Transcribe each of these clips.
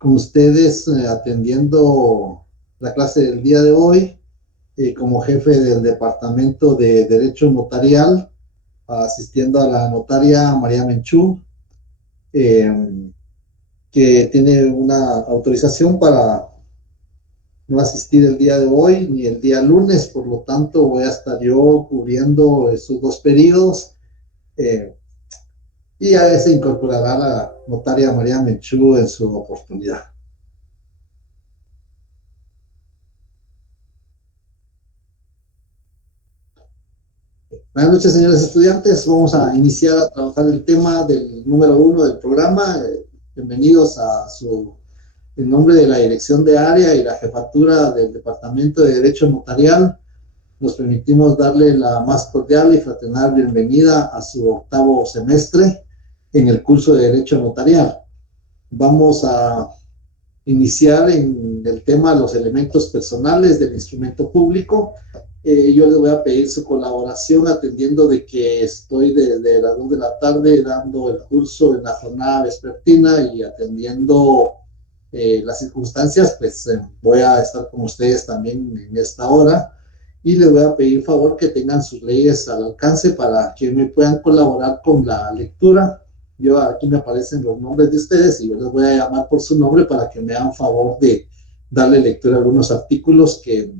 con ustedes atendiendo la clase del día de hoy como jefe del Departamento de Derecho Notarial, asistiendo a la notaria María Menchú, que tiene una autorización para no asistir el día de hoy ni el día lunes. Por lo tanto voy a estar yo cubriendo esos dos periodos, y a veces incorporará la notaria María Menchú en su oportunidad. Buenas noches, señores estudiantes. Vamos a iniciar a trabajar el tema del número 1 del programa. Bienvenidos en nombre de la Dirección de Área y la Jefatura del Departamento de Derecho Notarial. Nos permitimos darle la más cordial y fraternal bienvenida a su octavo semestre en el curso de Derecho Notarial. Vamos a iniciar en el tema los elementos personales del instrumento público. Yo les voy a pedir su colaboración atendiendo de que estoy desde las 2 de la tarde dando el curso en la jornada vespertina y atendiendo las circunstancias, pues voy a estar con ustedes también en esta hora, y les voy a pedir favor que tengan sus leyes al alcance para que me puedan colaborar con la lectura. Yo aquí me aparecen los nombres de ustedes y yo les voy a llamar por su nombre para que me hagan favor de darle lectura a algunos artículos que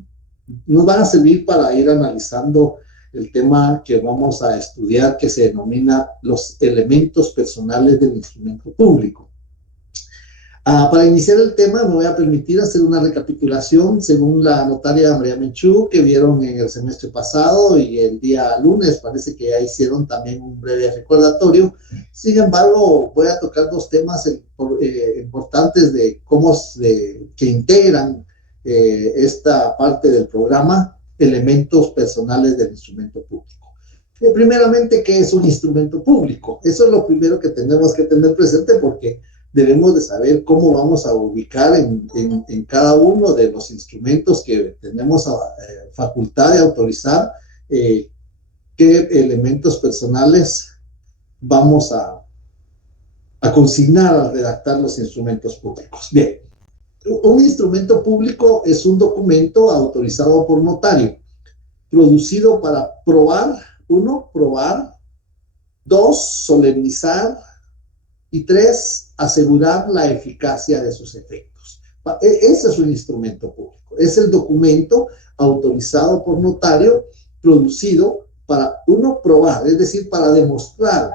nos van a servir para ir analizando el tema que vamos a estudiar, que se denomina los elementos personales del instrumento público. Para iniciar el tema me voy a permitir hacer una recapitulación según la notaria María Menchú, que vieron en el semestre pasado, y el día lunes parece que ya hicieron también un breve recordatorio. Sin embargo, voy a tocar dos temas importantes de que integran esta parte del programa, elementos personales del instrumento público. Primeramente, ¿qué es un instrumento público? Eso es lo primero que tenemos que tener presente, porque debemos de saber cómo vamos a ubicar en cada uno de los instrumentos que tenemos facultad de autorizar, qué elementos personales vamos a consignar al redactar los instrumentos públicos. Bien, un instrumento público es un documento autorizado por notario, producido para probar, probar, 2, solemnizar, y 3, asegurar la eficacia de sus efectos. Ese es un instrumento público. Es el documento autorizado por notario, producido para, probar, es decir, para demostrar,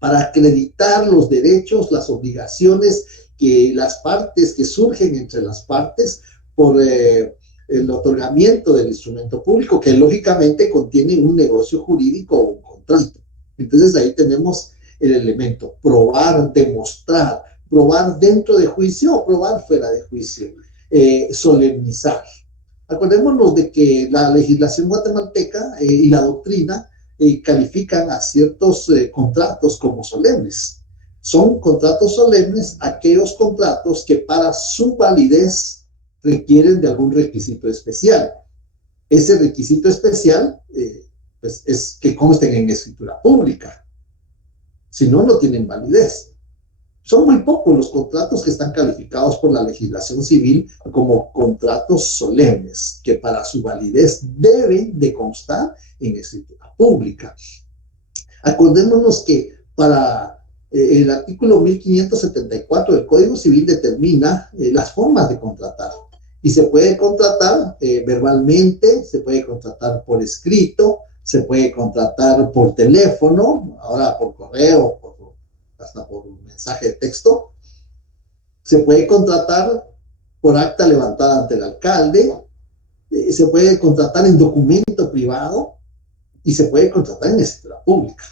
para acreditar los derechos, las obligaciones que las partes, que surgen entre las partes por el otorgamiento del instrumento público, que lógicamente contiene un negocio jurídico o un contrato. Entonces ahí tenemos el elemento, probar, demostrar, probar dentro de juicio o probar fuera de juicio, solemnizar. Acordémonos de que la legislación guatemalteca y la doctrina califican a ciertos contratos como solemnes. Son contratos solemnes aquellos contratos que para su validez requieren de algún requisito especial. Ese requisito especial pues es que consten en escritura pública. Si no, no tienen validez. Son muy pocos los contratos que están calificados por la legislación civil como contratos solemnes, que para su validez deben de constar en escritura pública. Acordémonos que para el artículo 1574 del Código Civil determina las formas de contratar. Y se puede contratar verbalmente, se puede contratar por escrito, se puede contratar por teléfono, ahora por correo, hasta por un mensaje de texto. Se puede contratar por acta levantada ante el alcalde, se puede contratar en documento privado y se puede contratar en escritura pública.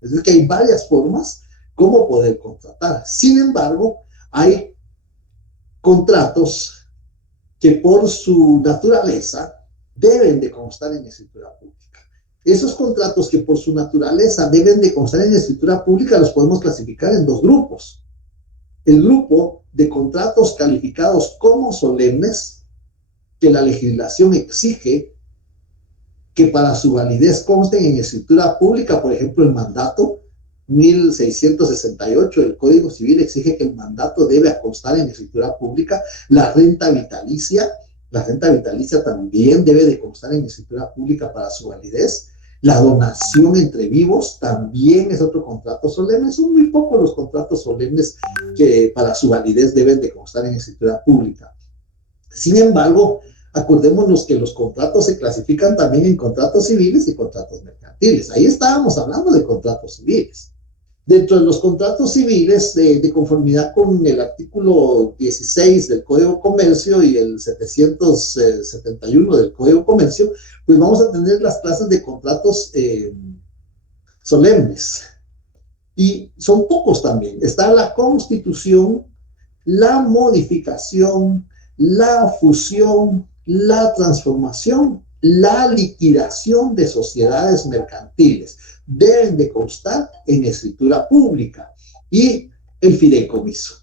Es decir, que hay varias formas como poder contratar. Sin embargo, hay contratos que por su naturaleza deben de constar en escritura pública. Esos contratos que por su naturaleza deben de constar en escritura pública los podemos clasificar en dos grupos. El grupo de contratos calificados como solemnes, que la legislación exige que para su validez consten en escritura pública, por ejemplo, el mandato, 1668 del Código Civil exige que el mandato debe constar en escritura pública. La renta vitalicia también debe de constar en escritura pública para su validez. La donación entre vivos también es otro contrato solemne. Son muy pocos los contratos solemnes que para su validez deben de constar en escritura pública. Sin embargo, acordémonos que los contratos se clasifican también en contratos civiles y contratos mercantiles. Ahí estábamos hablando de contratos civiles. Dentro de los contratos civiles, de conformidad con el artículo 16 del Código de Comercio y el 771 del Código de Comercio, pues vamos a tener las clases de contratos solemnes. Y son pocos también. Está la constitución, la modificación, la fusión, la transformación, la liquidación de sociedades mercantiles. Deben de constar en escritura pública. Y el fideicomiso.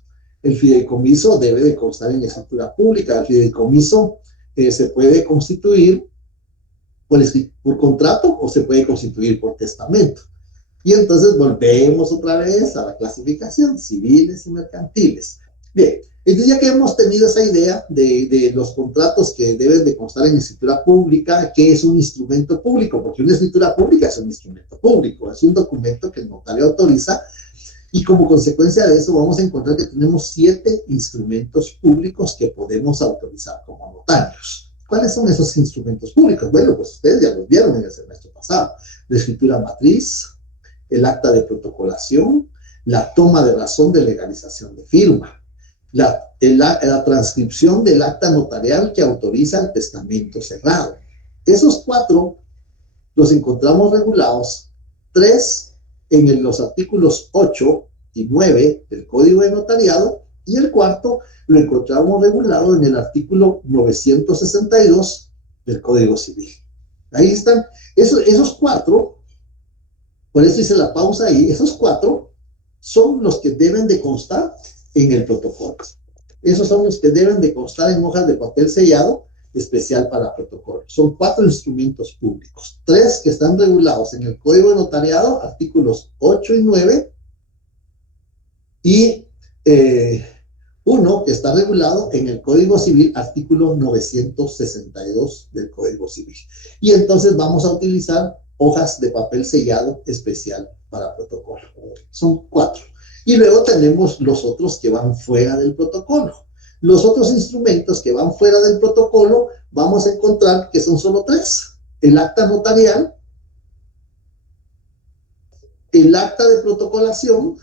El fideicomiso debe de constar en escritura pública. El fideicomiso se puede constituir por contrato o se puede constituir por testamento. Y entonces volvemos otra vez a la clasificación, civiles y mercantiles. Bien, entonces ya que hemos tenido esa idea de los contratos que deben de constar en escritura pública, ¿qué es un instrumento público? Porque una escritura pública es un instrumento público, es un documento que el notario autoriza, y como consecuencia de eso vamos a encontrar que tenemos 7 instrumentos públicos que podemos autorizar como notarios. ¿Cuáles son esos instrumentos públicos? Bueno, pues ustedes ya los vieron en el semestre pasado. La escritura matriz, el acta de protocolación, la toma de razón de legalización de firma, la transcripción del acta notarial que autoriza el testamento cerrado. Esos 4 los encontramos regulados, 3 en los artículos 8 y 9 del Código de Notariado, y el cuarto lo encontramos regulado en el artículo 962 del Código Civil. Ahí están esos 4. Por eso hice la pausa ahí. Esos 4 son los que deben de constar en el protocolo. Esos son los que deben de constar en hojas de papel sellado especial para protocolo. Son 4 instrumentos públicos. 3 que están regulados en el Código de Notariado, artículos 8 y 9, y 1 que está regulado en el Código Civil, artículo 962 del Código Civil. Y entonces vamos a utilizar hojas de papel sellado especial para protocolo. Son 4. Y luego tenemos los otros que van fuera del protocolo. Los otros instrumentos que van fuera del protocolo vamos a encontrar que son solo 3. El acta notarial, el acta de protocolación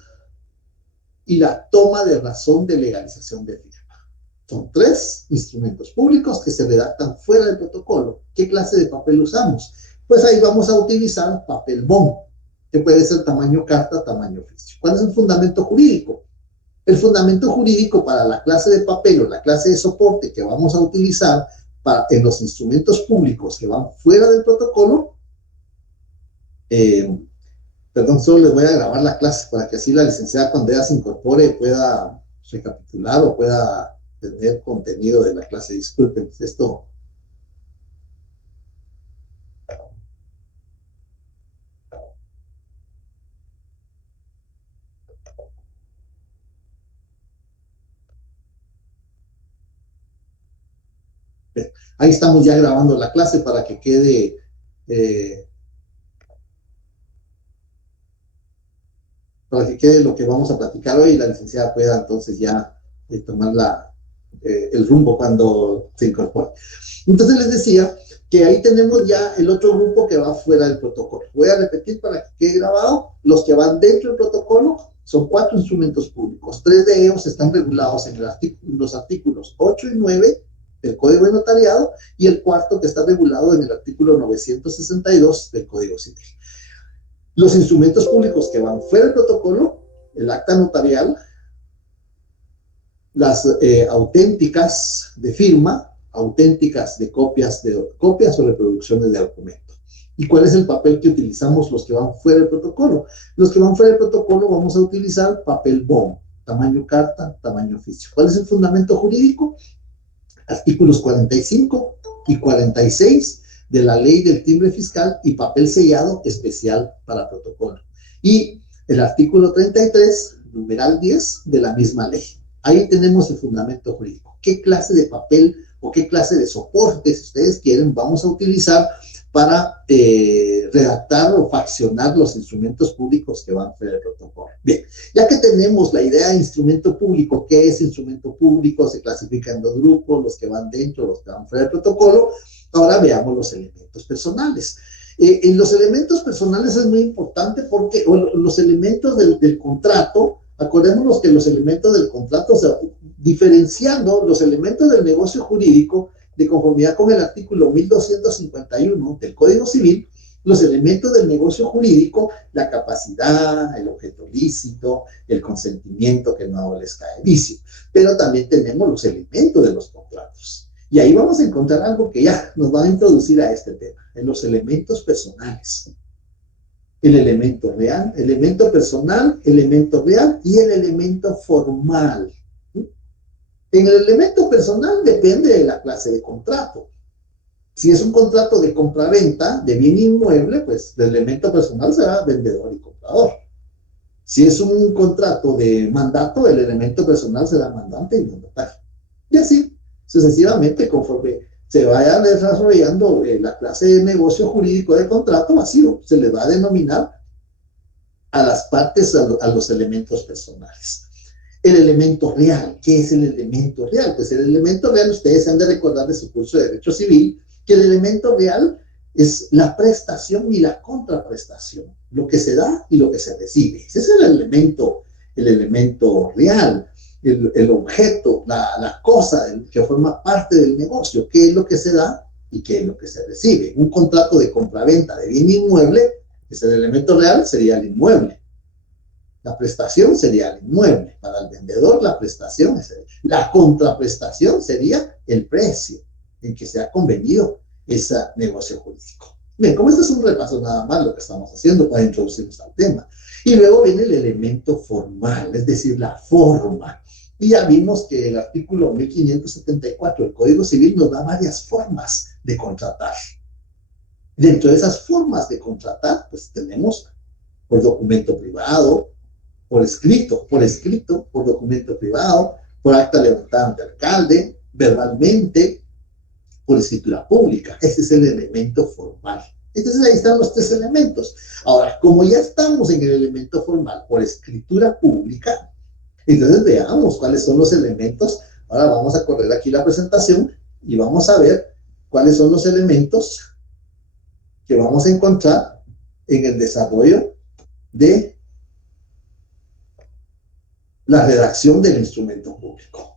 y la toma de razón de legalización de firma. Son 3 instrumentos públicos que se redactan fuera del protocolo. ¿Qué clase de papel usamos? Pues ahí vamos a utilizar papel bond, que puede ser tamaño carta, tamaño oficio. ¿Cuál es el fundamento jurídico? El fundamento jurídico para la clase de papel o la clase de soporte que vamos a utilizar en los instrumentos públicos que van fuera del protocolo, perdón, solo les voy a grabar la clase para que así la licenciada cuando ella se incorpore pueda recapitular o pueda tener contenido de la clase. Disculpen, esto... Ahí estamos ya grabando la clase para que quede lo que vamos a platicar hoy y la licenciada pueda entonces ya tomar el rumbo cuando se incorpore. Entonces les decía que ahí tenemos ya el otro grupo que va fuera del protocolo. Voy a repetir para que quede grabado. Los que van dentro del protocolo son 4 instrumentos públicos. 3 de ellos están regulados en los artículos 8 y 9 del Código de Notariado, y el cuarto que está regulado en el artículo 962 del Código Civil. Los instrumentos públicos que van fuera del protocolo, el acta notarial, las auténticas de firma, auténticas de copias o reproducciones de documento. ¿Y cuál es el papel que utilizamos los que van fuera del protocolo? Los que van fuera del protocolo vamos a utilizar papel bond, tamaño carta, tamaño oficio. ¿Cuál es el fundamento jurídico? Artículos 45 y 46 de la Ley del Timbre Fiscal y papel sellado especial para protocolo. Y El artículo 33, numeral 10 de la misma ley. Ahí tenemos el fundamento jurídico. ¿Qué clase de papel o qué clase de soporte, si ustedes quieren, vamos a utilizar para redactar o faccionar los instrumentos públicos que van fuera del protocolo? Bien, ya que tenemos la idea de instrumento público, ¿qué es instrumento público? Se clasifica en dos grupos, los que van dentro, los que van fuera del protocolo. Ahora veamos los elementos personales. En los elementos personales es muy importante porque los elementos del contrato, acordémonos que los elementos del contrato, o sea, diferenciando los elementos del negocio jurídico de conformidad con el artículo 1251 del Código Civil, los elementos del negocio jurídico, la capacidad, el objeto lícito, el consentimiento que no adolezca de vicio. Pero también tenemos los elementos de los contratos. Y ahí vamos a encontrar algo que ya nos va a introducir a este tema, en los elementos personales. El elemento real, elemento personal, elemento real y el elemento formal. En el elemento personal depende de la clase de contrato. Si es un contrato de compraventa de bien inmueble, pues el elemento personal será vendedor y comprador. Si es un contrato de mandato, el elemento personal será mandante y mandatario. Y así sucesivamente, conforme se vaya desarrollando la clase de negocio jurídico de contrato, así se le va a denominar a las partes, a los elementos personales. El elemento real. ¿Qué es el elemento real? Pues el elemento real, ustedes han de recordar de su curso de Derecho Civil, que el elemento real es la prestación y la contraprestación, lo que se da y lo que se recibe. Ese es el elemento real. El objeto, la cosa que forma parte del negocio, qué es lo que se da y qué es lo que se recibe. Un contrato de compraventa de bien inmueble, es el elemento real, sería el inmueble. La prestación sería el inmueble. Para el vendedor, la prestación es la contraprestación sería el precio en que se ha convenido ese negocio jurídico. Bien, como este es un repaso nada más lo que estamos haciendo para introducirnos al tema. Y luego viene el elemento formal, es decir, la forma. Y ya vimos que el artículo 1574 del Código Civil nos da varias formas de contratar. Dentro de esas formas de contratar, pues tenemos por documento privado, por escrito, por documento privado, por acta levantada ante alcalde, verbalmente, por escritura pública. Ese es el elemento formal. Entonces ahí están los tres elementos. Ahora, como ya estamos en el elemento formal por escritura pública, entonces veamos cuáles son los elementos. Ahora vamos a correr aquí la presentación y vamos a ver cuáles son los elementos que vamos a encontrar en el desarrollo de la redacción del instrumento público.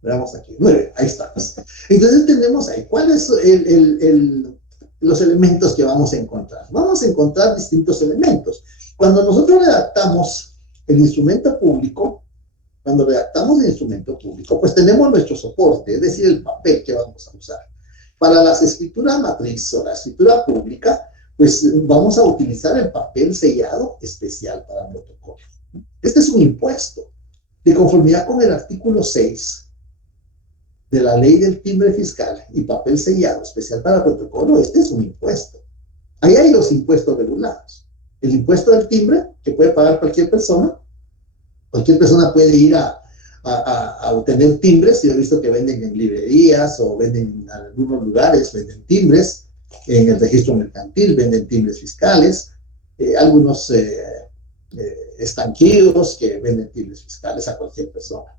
Veamos aquí. Muy bien, ahí estamos. Entonces tenemos ahí cuáles son los elementos que vamos a encontrar. Vamos a encontrar distintos elementos. Cuando nosotros redactamos el instrumento público, pues tenemos nuestro soporte, es decir, el papel que vamos a usar. Para la escritura matriz o la escritura pública, pues vamos a utilizar el papel sellado especial para el protocolo. Este es un impuesto. De conformidad con el artículo 6 de la ley del timbre fiscal y papel sellado especial para el protocolo, este es un impuesto. Ahí hay los impuestos regulados. El impuesto del timbre, que puede pagar cualquier persona puede ir a obtener timbres. Yo he visto que venden en librerías o venden en algunos lugares, venden timbres, en el registro mercantil venden timbres fiscales, algunos estanquillos que venden timbres fiscales a cualquier persona.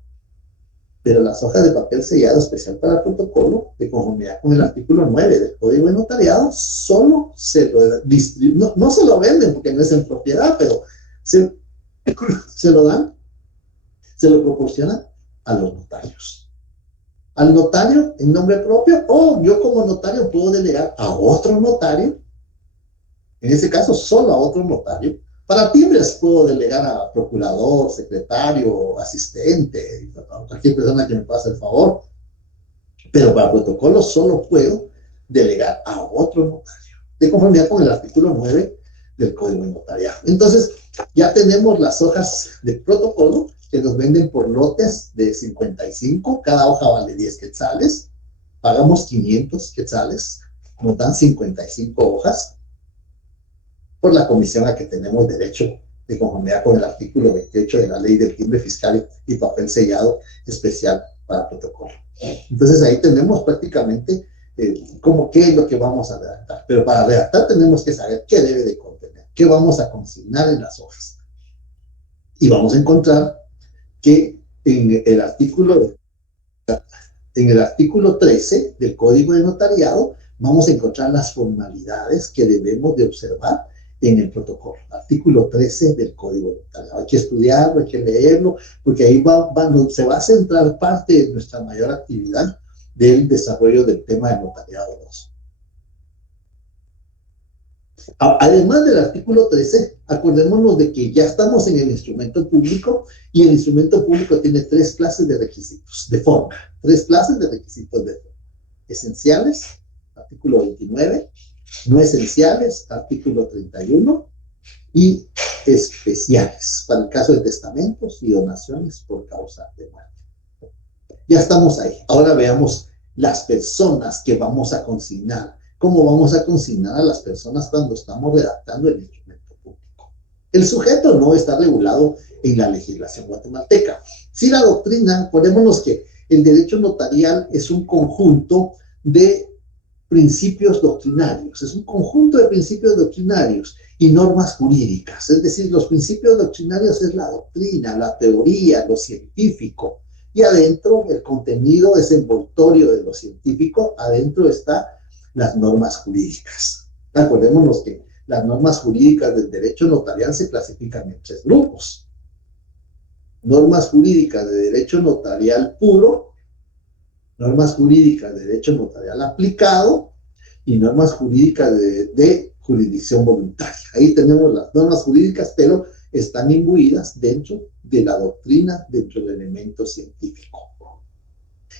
Pero las hojas de papel sellado especial para el protocolo, de conformidad con el artículo 9 del Código de Notariado, solo se lo distribuyen, no se lo venden porque no es en propiedad, pero se lo dan, se lo proporcionan a los notarios. Al notario en nombre propio, o yo como notario puedo delegar a otro notario, en ese caso solo a otro notario. Para timbres puedo delegar a procurador, secretario, asistente, cualquier persona que me pase el favor, pero para protocolos solo puedo delegar a otro notario, de conformidad con el artículo 9 del Código de Notariado. Entonces, ya tenemos las hojas de protocolo que nos venden por lotes de 55, cada hoja vale 10 quetzales, pagamos 500 quetzales, nos dan 55 hojas. por la comisión a que tenemos derecho de conformidad con el artículo 28 de la ley del timbre fiscal y papel sellado especial para protocolo. Entonces ahí tenemos prácticamente como qué es lo que vamos a redactar. Pero para redactar tenemos que saber qué debe de contener, qué vamos a consignar en las hojas. Y vamos a encontrar que en el artículo 13 del Código de Notariado vamos a encontrar las formalidades que debemos de observar en el protocolo. Artículo 13 del Código de Notariado. Hay que estudiarlo, hay que leerlo, porque ahí se va a centrar parte de nuestra mayor actividad del desarrollo del tema del notariado 2. Además del artículo 13, acordémonos de que ya estamos en el instrumento público y el instrumento público tiene 3 clases de requisitos de forma, 3 clases de requisitos de forma. Esenciales, artículo 29, no esenciales, artículo 31, y especiales, para el caso de testamentos y donaciones por causa de muerte. Ya estamos ahí. Ahora veamos las personas que vamos a consignar. ¿Cómo vamos a consignar a las personas cuando estamos redactando el instrumento público? El sujeto no está regulado en la legislación guatemalteca. Si la doctrina, acordémonos que el derecho notarial es un conjunto de principios doctrinarios, es un conjunto de principios doctrinarios y normas jurídicas. Es decir, los principios doctrinarios es la doctrina, la teoría, lo científico. Y adentro, el contenido desenvoltorio de lo científico, adentro está las normas jurídicas. Acordémonos que las normas jurídicas del derecho notarial se clasifican en 3 grupos. Normas jurídicas de derecho notarial puro, normas jurídicas de derecho notarial aplicado y normas jurídicas de jurisdicción voluntaria. Ahí tenemos las normas jurídicas, pero están imbuidas dentro de la doctrina, dentro del elemento científico.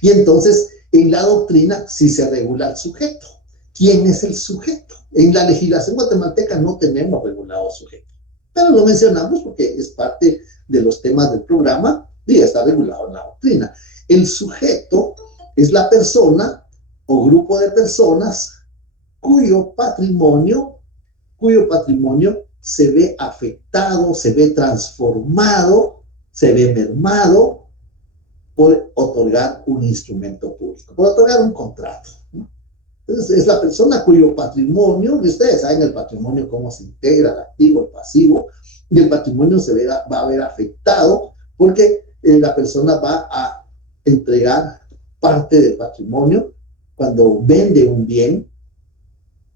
Y entonces, en la doctrina sí se regula el sujeto. ¿Quién es el sujeto? En la legislación guatemalteca no tenemos regulado sujeto, pero lo mencionamos porque es parte de los temas del programa y está regulado en la doctrina. El sujeto es la persona o grupo de personas cuyo patrimonio se ve afectado, se ve transformado, se ve mermado por otorgar un instrumento público, por otorgar un contrato, ¿no? Entonces, es la persona cuyo patrimonio, y ustedes saben el patrimonio cómo se integra, el activo, el pasivo, y el patrimonio va a ver afectado porque la persona va a entregar parte del patrimonio cuando vende un bien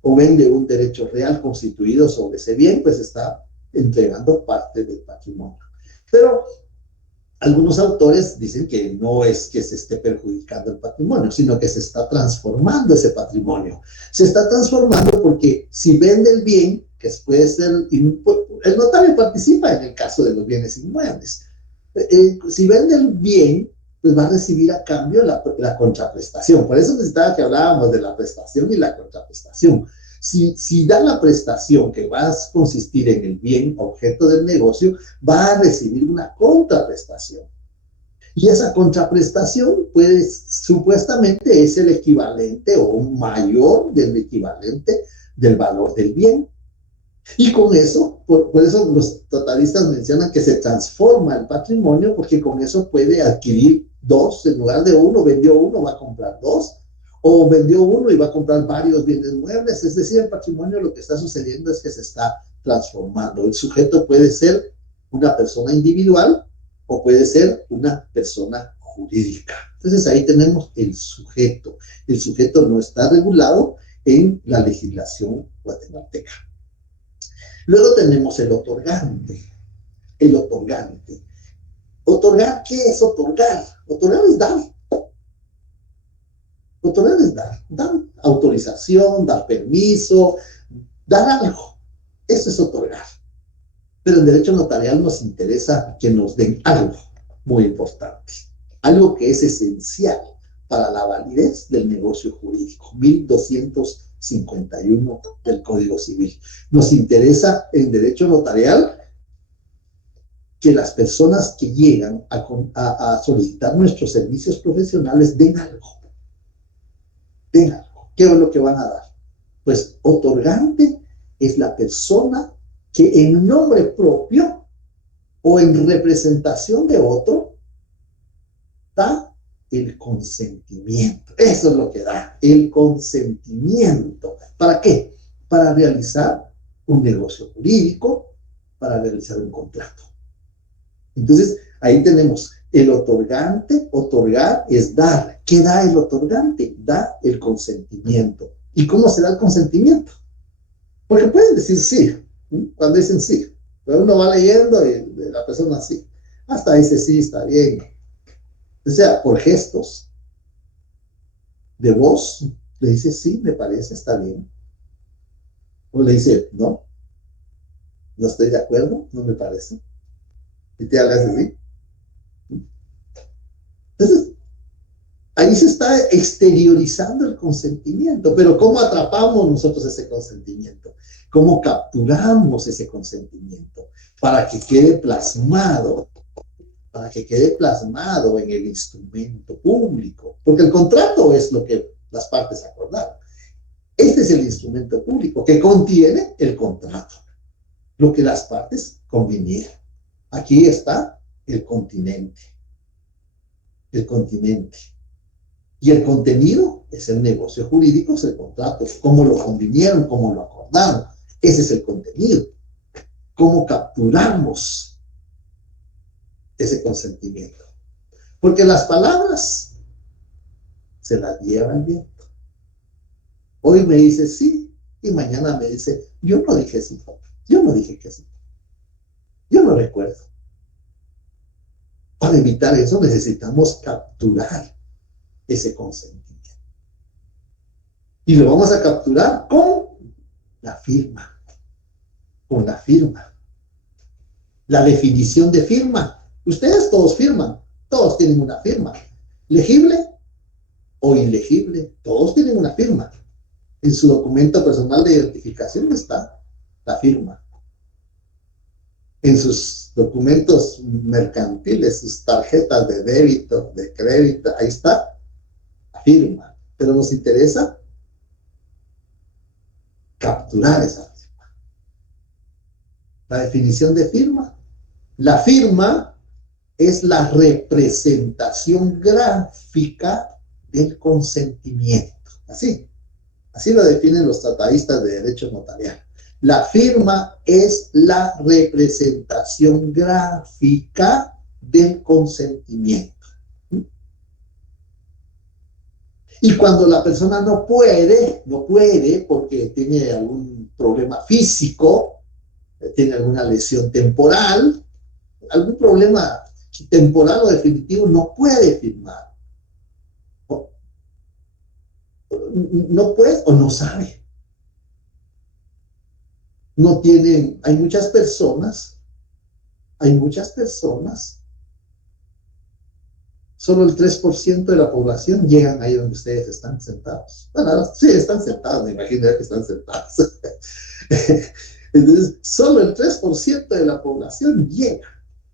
o vende un derecho real constituido sobre ese bien, pues está entregando parte del patrimonio. Pero algunos autores dicen que no es que se esté perjudicando el patrimonio, sino que se está transformando ese patrimonio. Se está transformando porque si vende el bien, que puede ser, el notario participa en el caso de los bienes inmuebles. Si vende el bien, pues va a recibir a cambio la contraprestación. Por eso necesitaba que hablábamos de la prestación y la contraprestación. Si da la prestación que va a consistir en el bien objeto del negocio, va a recibir una contraprestación. Y esa contraprestación, pues, supuestamente es el equivalente o mayor del equivalente del valor del bien. Y con eso, por eso los totalistas mencionan que se transforma el patrimonio, porque con eso puede adquirir 2 en lugar de 1, vendió 1, va a comprar 2, o vendió 1 y va a comprar varios bienes muebles. Es decir, el patrimonio, lo que está sucediendo es que se está transformando. El sujeto puede ser una persona individual o puede ser una persona jurídica. Entonces ahí tenemos el sujeto. El sujeto no está regulado en la legislación guatemalteca. Luego tenemos el otorgante. El otorgante. ¿Otorgar qué es otorgar? Otorgar es dar. Otorgar es dar autorización, dar permiso, dar algo. Eso es otorgar. Pero en derecho notarial nos interesa que nos den algo muy importante, algo que es esencial para la validez del negocio jurídico, 1251 del Código Civil. Nos interesa en derecho notarial que las personas que llegan a solicitar nuestros servicios profesionales den algo. Den algo. ¿Qué es lo que van a dar? Pues otorgante es la persona que en nombre propio o en representación de otro da el consentimiento. Eso es lo que da, el consentimiento. ¿Para qué? Para realizar un negocio jurídico, para realizar un contrato. Entonces, ahí tenemos el otorgante. Otorgar es dar. ¿Qué da el otorgante? Da el consentimiento. ¿Y cómo se da el consentimiento? Porque pueden decir sí, cuando dicen sí, pero uno va leyendo y la persona sí. Hasta dice sí, está bien. O sea, por gestos de voz, le dice sí, me parece, está bien. O le dice no, no estoy de acuerdo, no me parece. Y te hagas así. Entonces, ahí se está exteriorizando el consentimiento, pero ¿cómo atrapamos nosotros ese consentimiento? ¿Cómo capturamos ese consentimiento? Para que quede plasmado, para que quede plasmado en el instrumento público, porque el contrato es lo que las partes acordaron. Este es el instrumento público que contiene el contrato, lo que las partes convinieron. Aquí está el continente, el continente. Y el contenido es el negocio jurídico, es el contrato, cómo lo convinieron, cómo lo acordaron. Ese es el contenido. Cómo capturamos ese consentimiento. Porque las palabras se las lleva el viento. Hoy me dice sí y mañana me dice, yo no dije sí, yo no dije que sí, yo no recuerdo. Para evitar eso necesitamos capturar ese consentimiento. Y lo vamos a capturar con la firma, con la firma. La definición de firma. Ustedes todos firman, todos tienen una firma. Legible o ilegible, todos tienen una firma. En su documento personal de identificación está la firma. En sus documentos mercantiles, sus tarjetas de débito, de crédito, ahí está la firma. Pero nos interesa capturar esa firma. La definición de firma. La firma es la representación gráfica del consentimiento. Así lo definen los tratadistas de derecho notarial. La firma es la representación gráfica del consentimiento. Y cuando la persona no puede porque tiene algún problema físico, tiene alguna lesión temporal, algún problema temporal o definitivo, no puede firmar. No puede o no sabe. No tienen, hay muchas personas, solo el 3% de la población llegan ahí donde ustedes están sentados. Bueno, sí, están sentados, me imagino que están sentados. Entonces, solo el 3% de la población llega.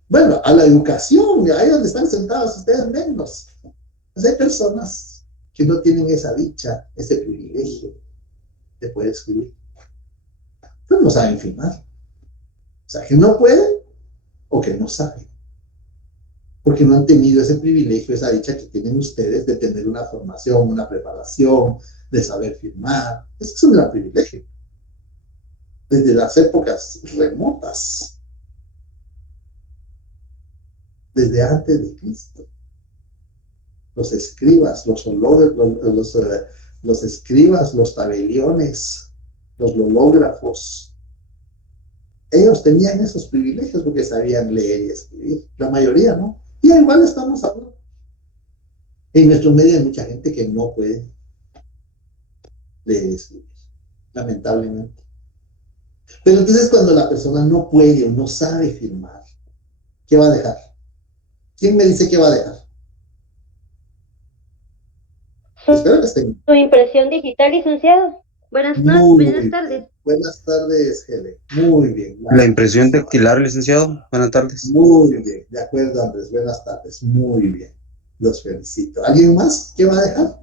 Bueno, a la educación, ahí donde están sentados ustedes menos. Pues hay personas que no tienen esa dicha, ese privilegio de poder escribir. Pero no saben firmar. O sea, que no pueden o que no saben. Porque no han tenido ese privilegio, esa dicha que tienen ustedes de tener una formación, una preparación, de saber firmar. Ese es un gran privilegio. Desde las épocas remotas, desde antes de Cristo. Los escribas, los escribas, los tabeliones, los lológrafos, ellos tenían esos privilegios porque sabían leer y escribir. La mayoría no. Y igual estamos ahora. En nuestro medio hay mucha gente que no puede leer y escribir, lamentablemente. Pero entonces cuando la persona no puede o no sabe firmar, ¿qué va a dejar? ¿Quién me dice qué va a dejar? Espero que estén. Su impresión digital, licenciado. Buenas Muy tardes. bien. Buenas tardes, Gele. Muy bien. La impresión dactilar, licenciado. Buenas tardes. Muy bien. De acuerdo, Andrés. Buenas tardes. Muy bien. Los felicito. ¿Alguien más? ¿Qué va a dejar?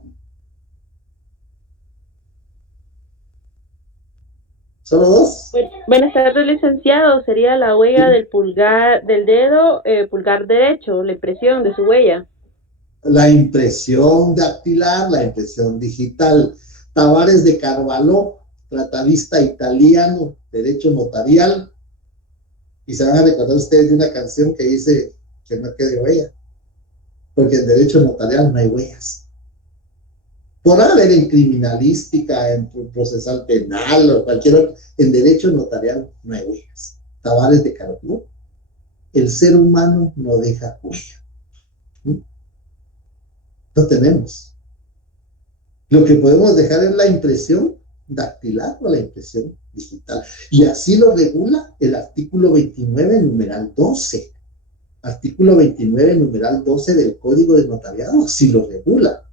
¿Solo dos? Buenas tardes, licenciado. Sería la huella del pulgar, del dedo, pulgar derecho, la impresión de su huella. La impresión dactilar, la impresión digital. Tavares de Carvalho, tratadista italiano, derecho notarial. Y se van a recordar ustedes de una canción que dice que no quede huella, porque en derecho notarial no hay huellas. Podrá haber en criminalística, en procesal penal o cualquier otro, en derecho notarial no hay huellas. Tavares de Carvalho, el ser humano no deja huella. No tenemos. Lo que podemos dejar es la impresión dactilar o la impresión digital. Y así lo regula el artículo 29, numeral 12. Artículo 29, numeral 12 del Código de Notariado, así lo regula.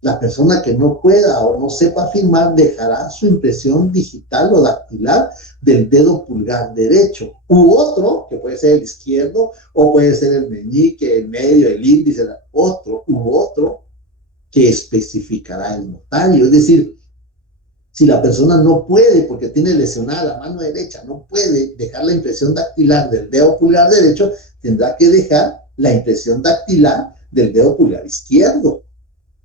La persona que no pueda o no sepa firmar dejará su impresión digital o dactilar del dedo pulgar derecho u otro, que puede ser el izquierdo o puede ser el meñique, el medio, el índice, otro u otro que especificará el notario. Es decir, si la persona no puede, porque tiene lesionada la mano derecha, no puede dejar la impresión dactilar del dedo pulgar derecho, tendrá que dejar la impresión dactilar del dedo pulgar izquierdo.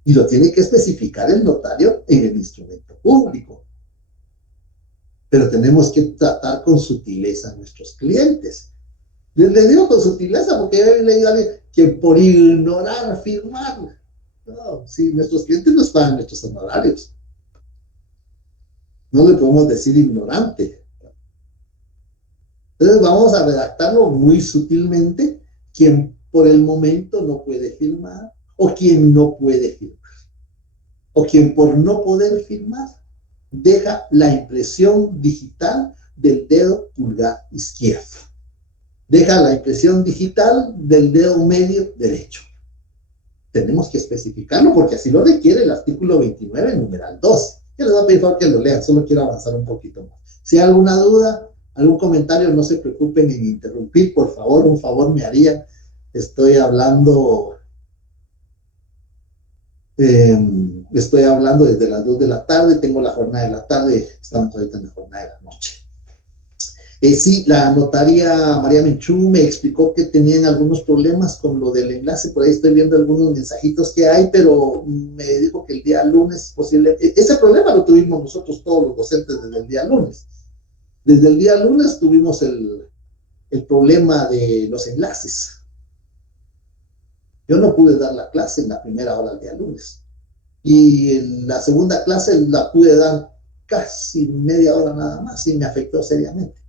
Y lo tiene que especificar el notario en el instrumento público. Pero tenemos que tratar con sutileza a nuestros clientes. Les digo con sutileza porque yo he leído a alguien que por ignorar firmar. No, si nuestros clientes nos pagan nuestros honorarios. No le podemos decir ignorante. Entonces vamos a redactarlo muy sutilmente. Quien por el momento no puede firmar o quien no puede firmar. O quien por no poder firmar deja la impresión digital del dedo pulgar izquierdo. Deja la impresión digital del dedo medio derecho. Tenemos que especificarlo porque así lo requiere el artículo 29, numeral 12. Yo les voy a pedir favor que lo lean, solo quiero avanzar un poquito más. Si hay alguna duda, algún comentario, no se preocupen en interrumpir, por favor, un favor me harían. Estoy hablando desde las 2 de la tarde, tengo la jornada de la tarde, estamos ahorita en la jornada de la noche. Sí, la notaria María Menchú me explicó que tenían algunos problemas con lo del enlace, por ahí estoy viendo algunos mensajitos que hay, pero me dijo que el día lunes posible, ese problema lo tuvimos nosotros todos los docentes desde el día lunes. Desde el día lunes tuvimos el problema de los enlaces. Yo no pude dar la clase en la primera hora del día lunes. Y en la segunda clase la pude dar casi media hora nada más y me afectó seriamente.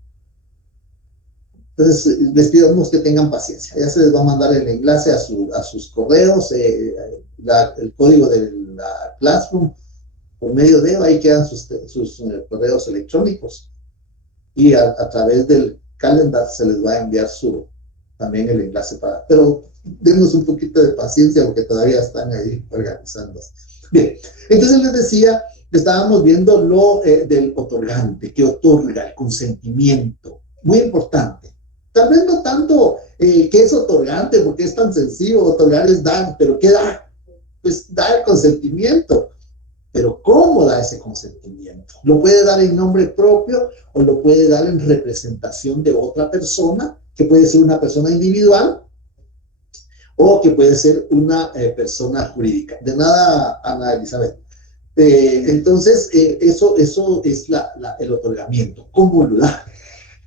Entonces, les pedimos que tengan paciencia. Ya se les va a mandar el enlace a sus correos, el código de la Classroom, por medio de ahí quedan sus correos electrónicos. Y a través del calendar se les va a enviar también el enlace pero denos un poquito de paciencia porque todavía están ahí organizándose. Bien, entonces les decía que estábamos viendo lo del otorgante, que otorga el consentimiento. Muy importante. Tal vez no tanto qué es otorgante, porque es tan sencillo, otorgar es dar, pero ¿qué da? Pues da el consentimiento. Pero ¿cómo da ese consentimiento? ¿Lo puede dar en nombre propio o lo puede dar en representación de otra persona, que puede ser una persona individual o que puede ser una persona jurídica? De nada, Ana Elizabeth. Entonces, eso es el otorgamiento. ¿Cómo lo da?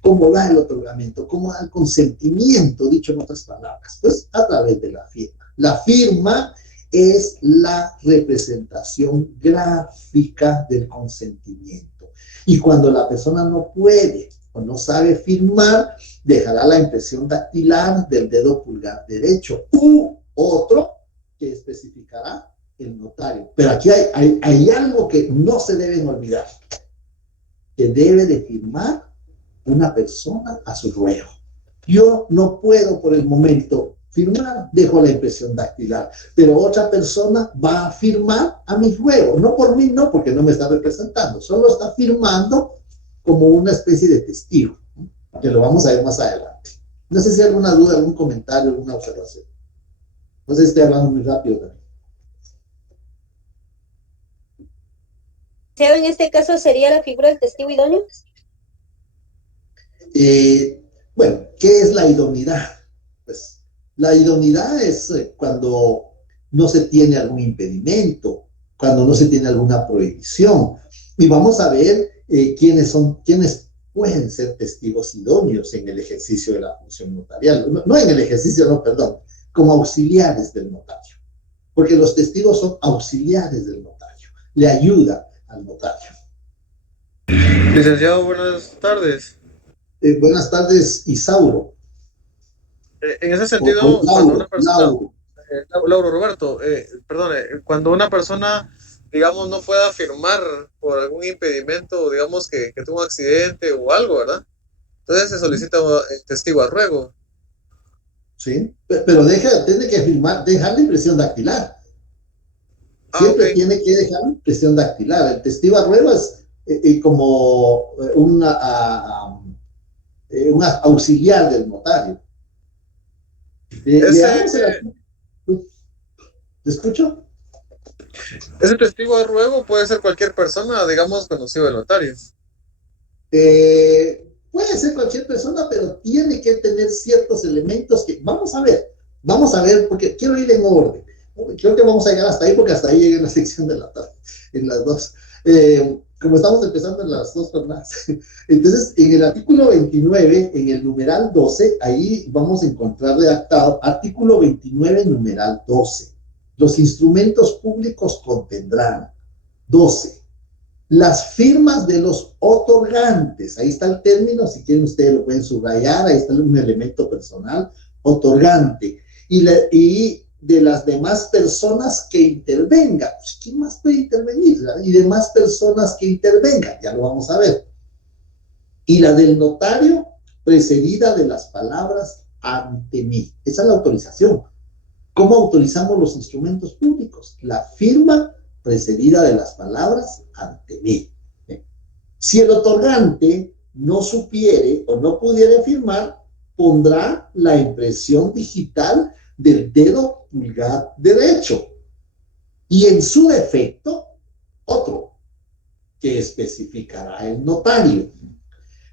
¿Cómo da el otorgamiento? ¿Cómo da el consentimiento? Dicho en otras palabras, pues a través de la firma. La firma es la representación gráfica del consentimiento. Y cuando la persona no puede o no sabe firmar, dejará la impresión dactilar del dedo pulgar derecho u otro que especificará el notario. Pero aquí hay algo que no se deben olvidar, que debe de firmar una persona a su ruego. Yo no puedo por el momento firmar, dejo la impresión dactilar, pero otra persona va a firmar a mi ruego, no por mí, no, porque no me está representando, solo está firmando como una especie de testigo, que lo vamos a ver más adelante. No sé si hay alguna duda, algún comentario, alguna observación. No sé si estoy hablando muy rápido también. en este caso sería la figura del testigo idóneo. Bueno, ¿qué es la idoneidad? Pues la idoneidad es cuando no se tiene algún impedimento, cuando no se tiene alguna prohibición. Y vamos a ver quiénes pueden ser testigos idóneos en el ejercicio de la función notarial. No en el ejercicio, no, perdón, como auxiliares del notario. Porque los testigos son auxiliares del notario, le ayudan al notario. Licenciado, buenas tardes. Buenas tardes, Isauro. En ese O sentido, cuando una Lauro, persona, Lauro. Lauro Roberto, perdone, cuando una persona, digamos, no pueda firmar por algún impedimento, digamos que tuvo un accidente o algo, ¿verdad? Entonces se solicita un testigo a ruego. ¿Sí? Pero tiene que firmar, dejar la impresión dactilar. Ah, ok. Siempre tiene que dejar la impresión dactilar. El testigo a ruego es como un auxiliar del notario. Ese, Leamos el artículo. ¿Te escucho? ese testigo a ruego puede ser cualquier persona, digamos, conocido del notario. Puede ser cualquier persona, pero tiene que tener ciertos elementos que vamos a ver, porque quiero ir en orden. Creo que vamos a llegar hasta ahí, porque hasta ahí llegué en la sección de la tarde, en las dos. Como estamos empezando en las dos jornadas. Entonces, en el artículo 29, en el numeral 12, ahí vamos a encontrar redactado, artículo 29, numeral 12. Los instrumentos públicos contendrán 12. Las firmas de los otorgantes, ahí está el término, si quieren ustedes lo pueden subrayar, ahí está un elemento personal, otorgante, y de las demás personas que intervengan. Pues, ¿quién más puede intervenir? Y demás personas que intervengan, ya lo vamos a ver. Y la del notario, precedida de las palabras ante mí. Esa es la autorización. ¿Cómo autorizamos los instrumentos públicos? La firma precedida de las palabras ante mí. Si el otorgante no supiere o no pudiera firmar, pondrá la impresión digital del dedo pulgar derecho. Y en su defecto, otro que especificará el notario,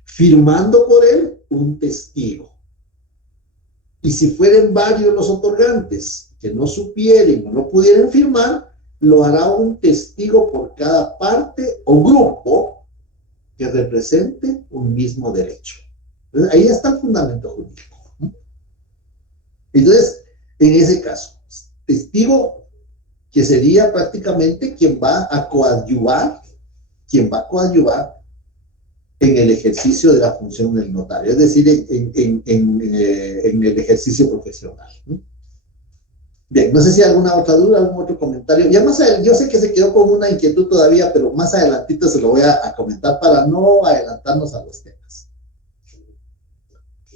firmando por él un testigo. Y si fueren varios los otorgantes que no supieren o no pudieran firmar, lo hará un testigo por cada parte o grupo que represente un mismo derecho. Entonces, ahí está el fundamento jurídico. Entonces, en ese caso, testigo que sería prácticamente quien va a coadyuvar en el ejercicio de la función del notario, es decir, en el ejercicio profesional. Bien, no sé si hay alguna otra duda, algún otro comentario. Ya más adelante, yo sé que se quedó con una inquietud todavía, pero más adelantito se lo voy a comentar para no adelantarnos a los temas.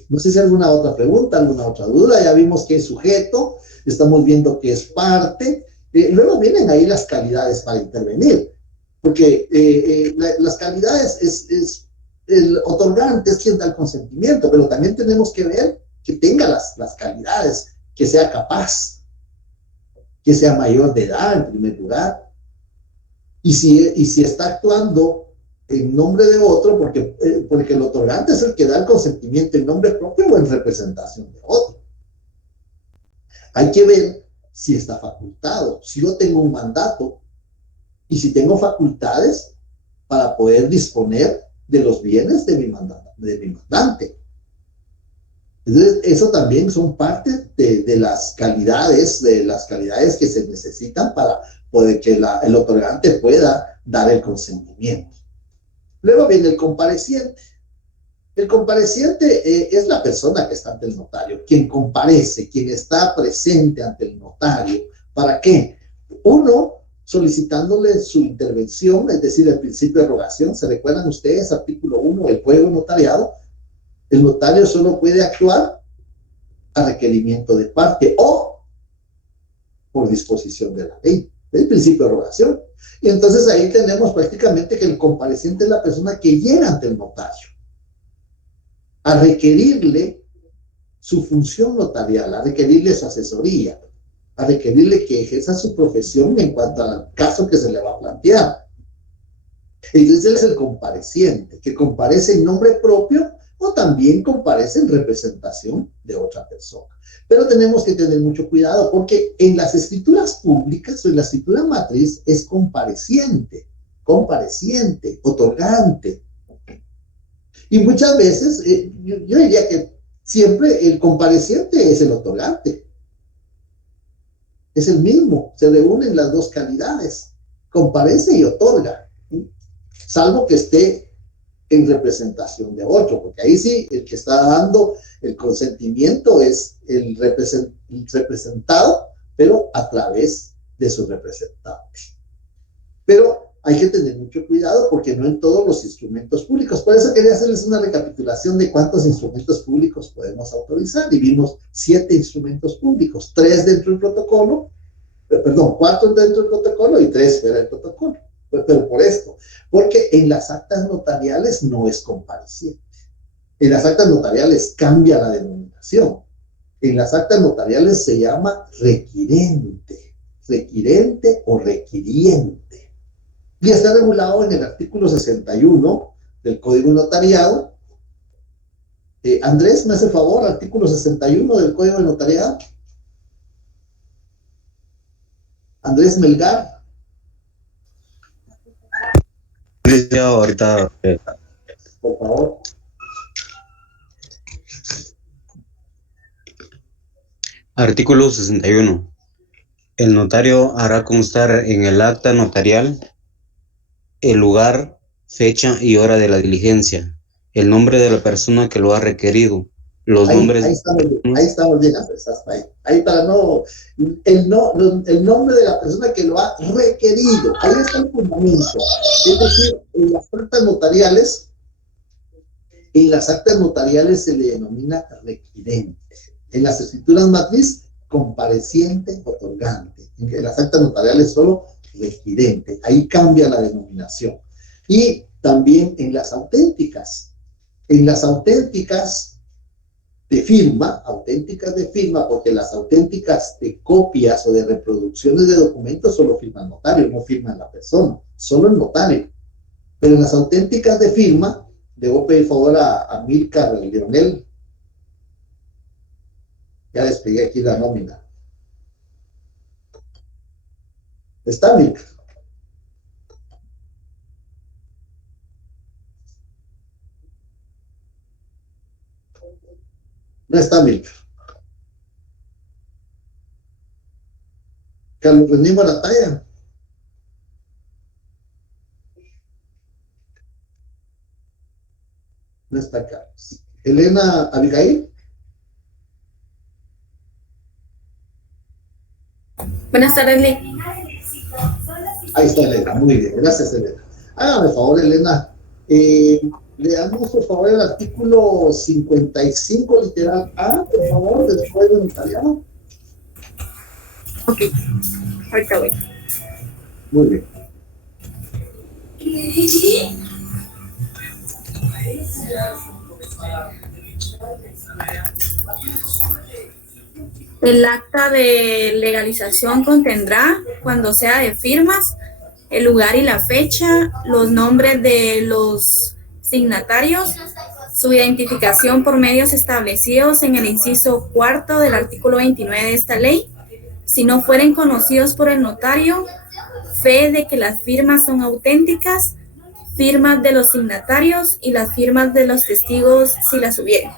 No sé si hay alguna otra pregunta, alguna otra duda. Ya vimos que es sujeto, estamos viendo que es parte. Luego vienen ahí las calidades para intervenir, porque las calidades es el otorgante es quien da el consentimiento, pero también tenemos que ver que tenga las calidades, que sea capaz, que sea mayor de edad en primer lugar, y si está actuando en nombre de otro, porque el otorgante es el que da el consentimiento en nombre propio o en representación de otro. Hay que ver si está facultado, si yo tengo un mandato y si tengo facultades para poder disponer de los bienes de mi mandante. Entonces, eso también son parte de las calidades que se necesitan para poder que el otorgante pueda dar el consentimiento. Luego viene el compareciente. El compareciente es la persona que está ante el notario, quien comparece, quien está presente ante el notario. ¿Para qué? Uno, solicitándole su intervención, es decir, el principio de rogación. ¿Se recuerdan ustedes? Artículo 1 del Código Notariado. El notario solo puede actuar a requerimiento de parte o por disposición de la ley. El principio de rogación. Y entonces ahí tenemos prácticamente que el compareciente es la persona que llega ante el notario a requerirle su función notarial, a requerirle su asesoría, a requerirle que ejerza su profesión en cuanto al caso que se le va a plantear. Entonces él es el compareciente, que comparece en nombre propio o también comparece en representación de otra persona. Pero tenemos que tener mucho cuidado porque en las escrituras públicas o en la escritura matriz es compareciente, otorgante. Y muchas veces, yo diría que siempre el compareciente es el otorgante. Es el mismo, se reúnen las dos calidades, comparece y otorga, ¿sí? Salvo que esté en representación de otro, porque ahí sí, el que está dando el consentimiento es el representado, pero a través de sus representantes. Pero hay que tener mucho cuidado porque no en todos los instrumentos públicos. Por eso quería hacerles una recapitulación de cuántos instrumentos públicos podemos autorizar. Y vimos 7 instrumentos públicos, 3 dentro del protocolo, 4 dentro del protocolo y 3 fuera del protocolo. Pero por esto, porque en las actas notariales no es compareciente. En las actas notariales cambia la denominación. En las actas notariales se llama requirente o requiriente. Y está regulado en el artículo 61 del Código Notariado. Andrés, ¿me hace favor? Artículo 61 del Código de Notariado. Andrés Melgar. Ahorita. Por favor. Artículo 61. El notario hará constar en el acta notarial el lugar, fecha y hora de la diligencia, el nombre de la persona que lo ha requerido, los nombres... Ahí estamos bien, hasta ahí. Ahí para el nombre de la persona que lo ha requerido. Ahí está el fundamento. Es decir, en las actas notariales se le denomina requirente. En las escrituras matriz, compareciente, otorgante. En las actas notariales solo requirente. Ahí cambia la denominación. Y también en las auténticas. En las auténticas de firma, porque las auténticas de copias o de reproducciones de documentos solo firma el notario, no firma la persona, solo el notario. Pero en las auténticas de firma, debo pedir favor a Milcar Leonel. Ya les pegué aquí la nómina. ¿Está, Milcar? No está, Milcar. Carlos René Morataya. No está Carlos. Elena Abigail. Buenas tardes, Lee. Ahí está Elena, muy bien, gracias Elena. Hágame favor, Elena, leamos por favor el artículo 55, literal A, por favor, del Código Notariado. Ok, ahorita voy. Muy bien. El acta de legalización contendrá, cuando sea de firmas, el lugar y la fecha, los nombres de los signatarios, su identificación por medios establecidos en el inciso 4 del artículo 29 de esta ley, si no fueren conocidos por el notario, fe de que las firmas son auténticas, firmas de los signatarios y las firmas de los testigos si las hubieren.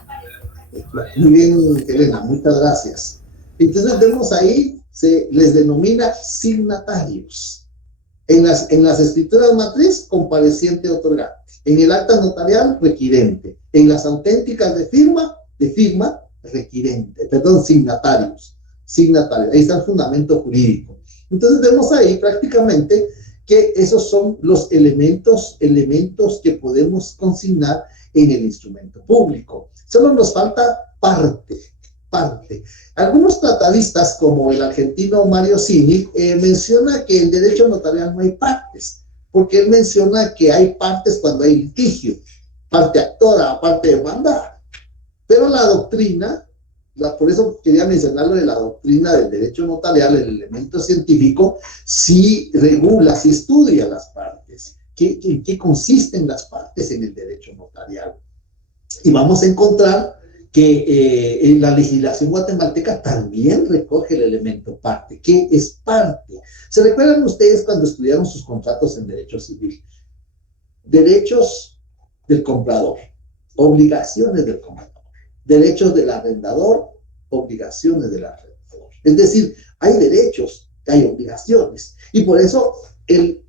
Muy bien, Elena, muchas gracias. Entonces vemos ahí, se les denomina signatarios. En las escrituras matriz, compareciente otorgante. En el acta notarial, requirente. En las auténticas de firma, requirente. Perdón, signatarios. Ahí está el fundamento jurídico. Entonces vemos ahí prácticamente que esos son los elementos que podemos consignar en el instrumento público. Solo nos falta parte. Algunos tratadistas, como el argentino Mario Zini, menciona que en derecho notarial no hay partes, porque él menciona que hay partes cuando hay litigio, parte actora, parte demandada. Pero la doctrina, por eso quería mencionarlo de la doctrina del derecho notarial, el elemento científico, sí regula, sí estudia las partes. en qué consisten las partes en el derecho notarial. Y vamos a encontrar que en la legislación guatemalteca también recoge el elemento parte. ¿Qué es parte? ¿Se recuerdan ustedes cuando estudiaron sus contratos en derecho civil? Derechos del comprador, obligaciones del comprador, derechos del arrendador, obligaciones del arrendador. Es decir, hay derechos, hay obligaciones. Y por eso el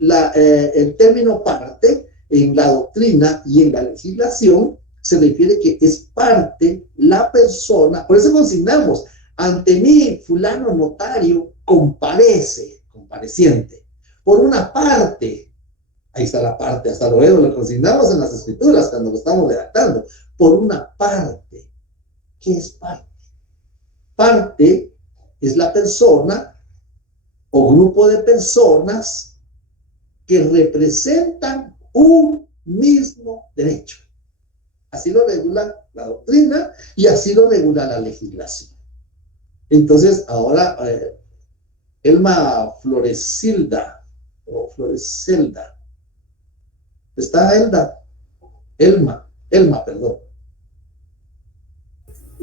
término parte en la doctrina y en la legislación se refiere que es parte la persona. Por eso consignamos, ante mí, fulano notario, comparece, compareciente. Por una parte, ahí está la parte, hasta luego lo consignamos en las escrituras cuando lo estamos redactando. Por una parte, ¿qué es parte? Parte es la persona o grupo de personas que representan un mismo derecho. Así lo regula la doctrina y así lo regula la legislación. Entonces, ahora, Elma Floresilda, o Floreselda, ¿está Elda? Elma, perdón.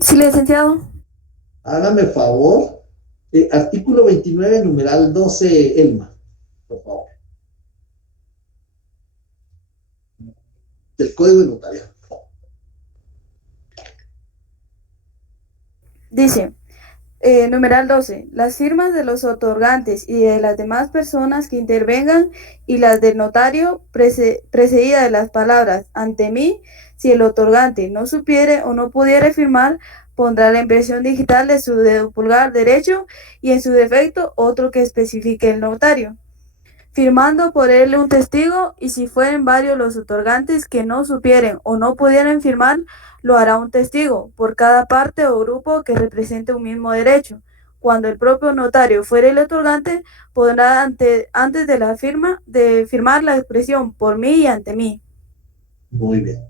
Sí, licenciado. Hágame favor, artículo 29, numeral 12, Elma, por favor. Del Código de Notariado. Dice, numeral 12, las firmas de los otorgantes y de las demás personas que intervengan y las del notario precedida de las palabras ante mí, si el otorgante no supiere o no pudiere firmar, pondrá la impresión digital de su dedo pulgar derecho y en su defecto otro que especifique el notario, firmando por él un testigo, y si fueren varios los otorgantes que no supieren o no pudieren firmar, lo hará un testigo por cada parte o grupo que represente un mismo derecho. Cuando el propio notario fuere el otorgante, podrá antes de firmar la expresión por mí y ante mí. Muy bien.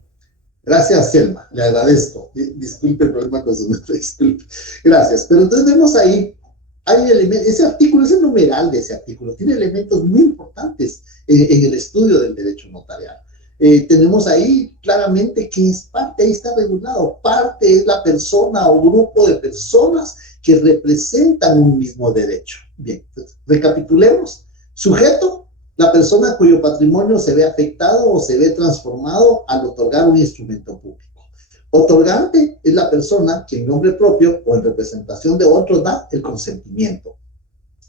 Gracias, Selma. Le agradezco. Disculpe el problema con su nombre. Disculpe. Gracias. Pero entonces vemos ahí, hay elementos, ese artículo, ese numeral de ese artículo, tiene elementos muy importantes en el estudio del derecho notarial. Tenemos ahí claramente que es parte, ahí está regulado. Parte es la persona o grupo de personas que representan un mismo derecho. Bien, entonces, recapitulemos. Sujeto, la persona cuyo patrimonio se ve afectado o se ve transformado al otorgar un instrumento público. Otorgante es la persona que en nombre propio o en representación de otros da el consentimiento.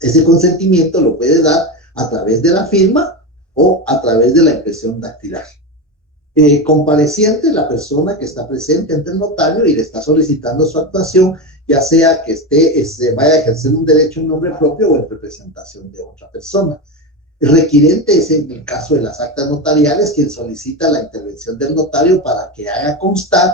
Ese consentimiento lo puede dar a través de la firma o a través de la impresión dactilar. Compareciente, la persona que está presente ante el notario y le está solicitando su actuación, ya sea que vaya a ejercer un derecho en nombre propio o en representación de otra persona. El requirente es, en el caso de las actas notariales, quien solicita la intervención del notario para que haga constar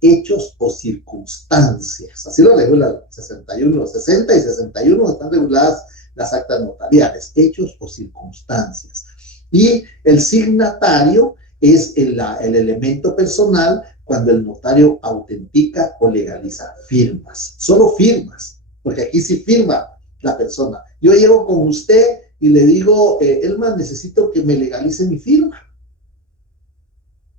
hechos o circunstancias. Así lo regula 60 y 61 están reguladas las actas notariales, hechos o circunstancias. Y el signatario es el elemento personal cuando el notario autentica o legaliza firmas. Solo firmas, porque aquí sí firma la persona. Yo llego con usted y le digo, Elma, necesito que me legalice mi firma.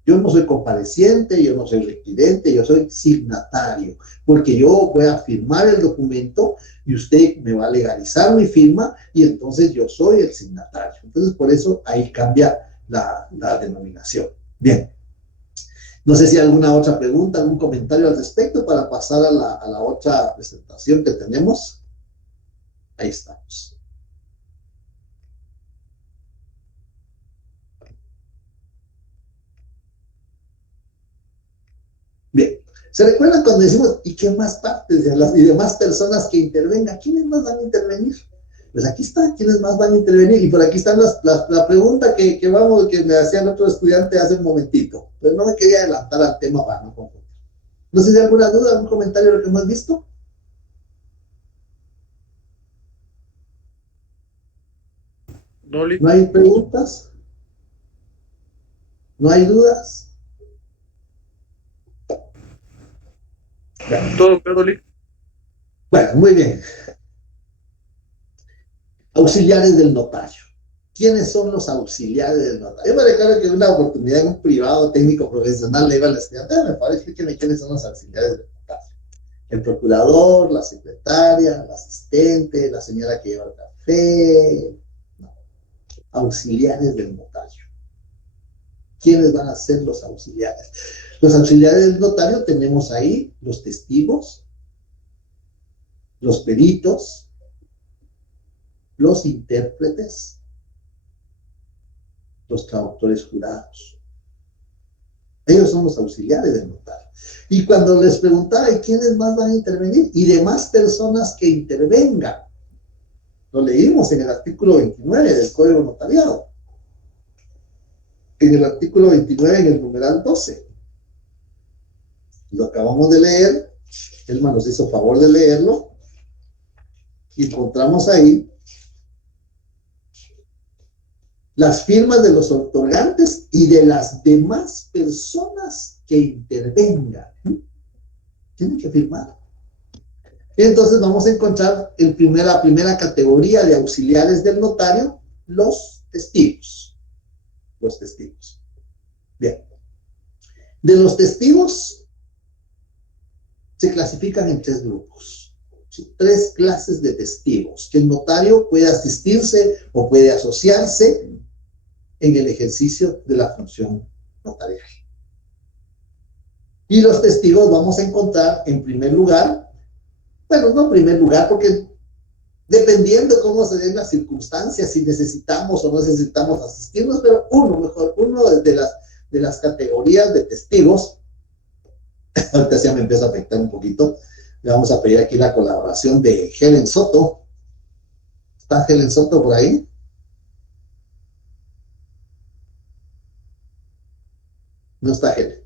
Yo no soy compareciente, yo no soy requirente, yo soy signatario, porque yo voy a firmar el documento y usted me va a legalizar mi firma y entonces yo soy el signatario. Entonces, por eso ahí cambia la denominación. Bien. No sé si hay alguna otra pregunta, algún comentario al respecto para pasar a la otra presentación que tenemos. Ahí estamos. Bien, ¿se recuerdan cuando decimos, ¿y qué más partes y demás personas que intervengan? ¿Quiénes más van a intervenir? Pues aquí está, ¿quiénes más van a intervenir? Y por aquí están la pregunta que me hacía el otro estudiante hace un momentito. Pero no me quería adelantar al tema para no confundir. No sé si hay alguna duda, algún comentario de lo que hemos visto. ¿No hay preguntas? ¿No hay dudas? Todo claro, Lick. Bueno, muy bien. Auxiliares del notario. ¿quiénes son los auxiliares del notario? Yo me recuerdo que en una oportunidad en un privado técnico profesional le iba al estudiante, me parece, explíqueme quiénes son los auxiliares del notario. El procurador, la secretaria, la asistente, la señora que lleva el café. No. Auxiliares del notario. ¿Quiénes van a ser los auxiliares? Los auxiliares del notario tenemos ahí los testigos, los peritos, los intérpretes, los traductores jurados. Ellos son los auxiliares del notario. Y cuando les preguntaba quiénes más van a intervenir y demás personas que intervengan, lo leímos en el artículo 29 del Código Notariado. En el artículo 29, en el numeral 12. Lo acabamos de leer, Elma nos hizo favor de leerlo, y encontramos ahí las firmas de los otorgantes y de las demás personas que intervengan. Tienen que firmar. Entonces vamos a encontrar la primera categoría de auxiliares del notario, los testigos. Los testigos. Bien. De los testigos se clasifican en 3 grupos. ¿Sí? 3 clases de testigos que el notario puede asistirse o puede asociarse en el ejercicio de la función notarial. Y los testigos vamos a encontrar en primer lugar, bueno, no en primer lugar, porque dependiendo cómo se den las circunstancias, si necesitamos o no necesitamos asistirnos, pero uno de las categorías de testigos, ahorita ya me empieza a afectar un poquito, le vamos a pedir aquí la colaboración de Helen Soto. ¿Está Helen Soto por ahí? No está Helen.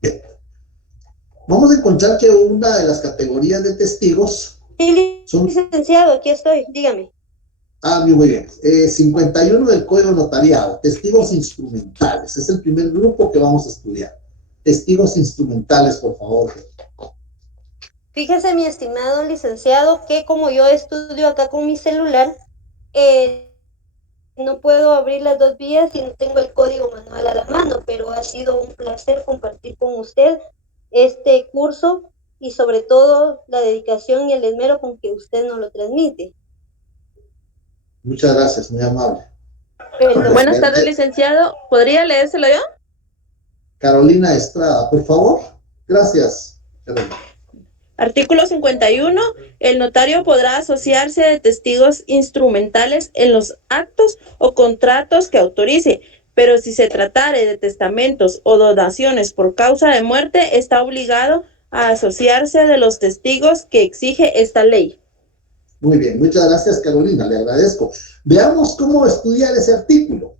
Bien. Vamos a encontrar que una de las categorías de testigos Sí, son... licenciado, aquí estoy, dígame. Muy bien. 51 del Código Notariado, testigos instrumentales. Es el primer grupo que vamos a estudiar. Testigos instrumentales, por favor. Fíjese, mi estimado licenciado, que como yo estudio acá con mi celular, no puedo abrir las 2 vías y no tengo el código manual a la mano, pero ha sido un placer compartir con usted este curso y sobre todo la dedicación y el esmero con que usted nos lo transmite. Muchas gracias, muy amable. Buenas tardes, licenciado. ¿Podría leérselo yo? Carolina Estrada, por favor. Gracias, Carolina. Artículo 51. El notario podrá asociarse de testigos instrumentales en los actos o contratos que autorice, pero si se tratare de testamentos o donaciones por causa de muerte, está obligado a asociarse de los testigos que exige esta ley. Muy bien, muchas gracias, Carolina, le agradezco. Veamos cómo estudiar ese artículo.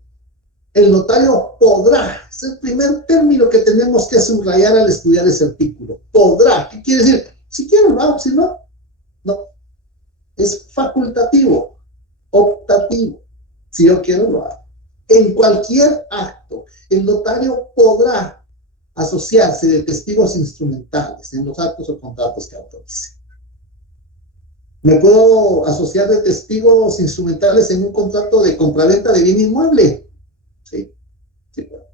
El notario podrá, es el primer término que tenemos que subrayar al estudiar ese artículo. Podrá, ¿qué quiere decir? Si quiero, lo hago, si no, no. Es facultativo, optativo. Si yo quiero, lo hago. En cualquier acto, el notario podrá asociarse de testigos instrumentales en los actos o contratos que autorice. ¿Me puedo asociar de testigos instrumentales en un contrato de compraventa de bien inmueble? Sí, sí puedo.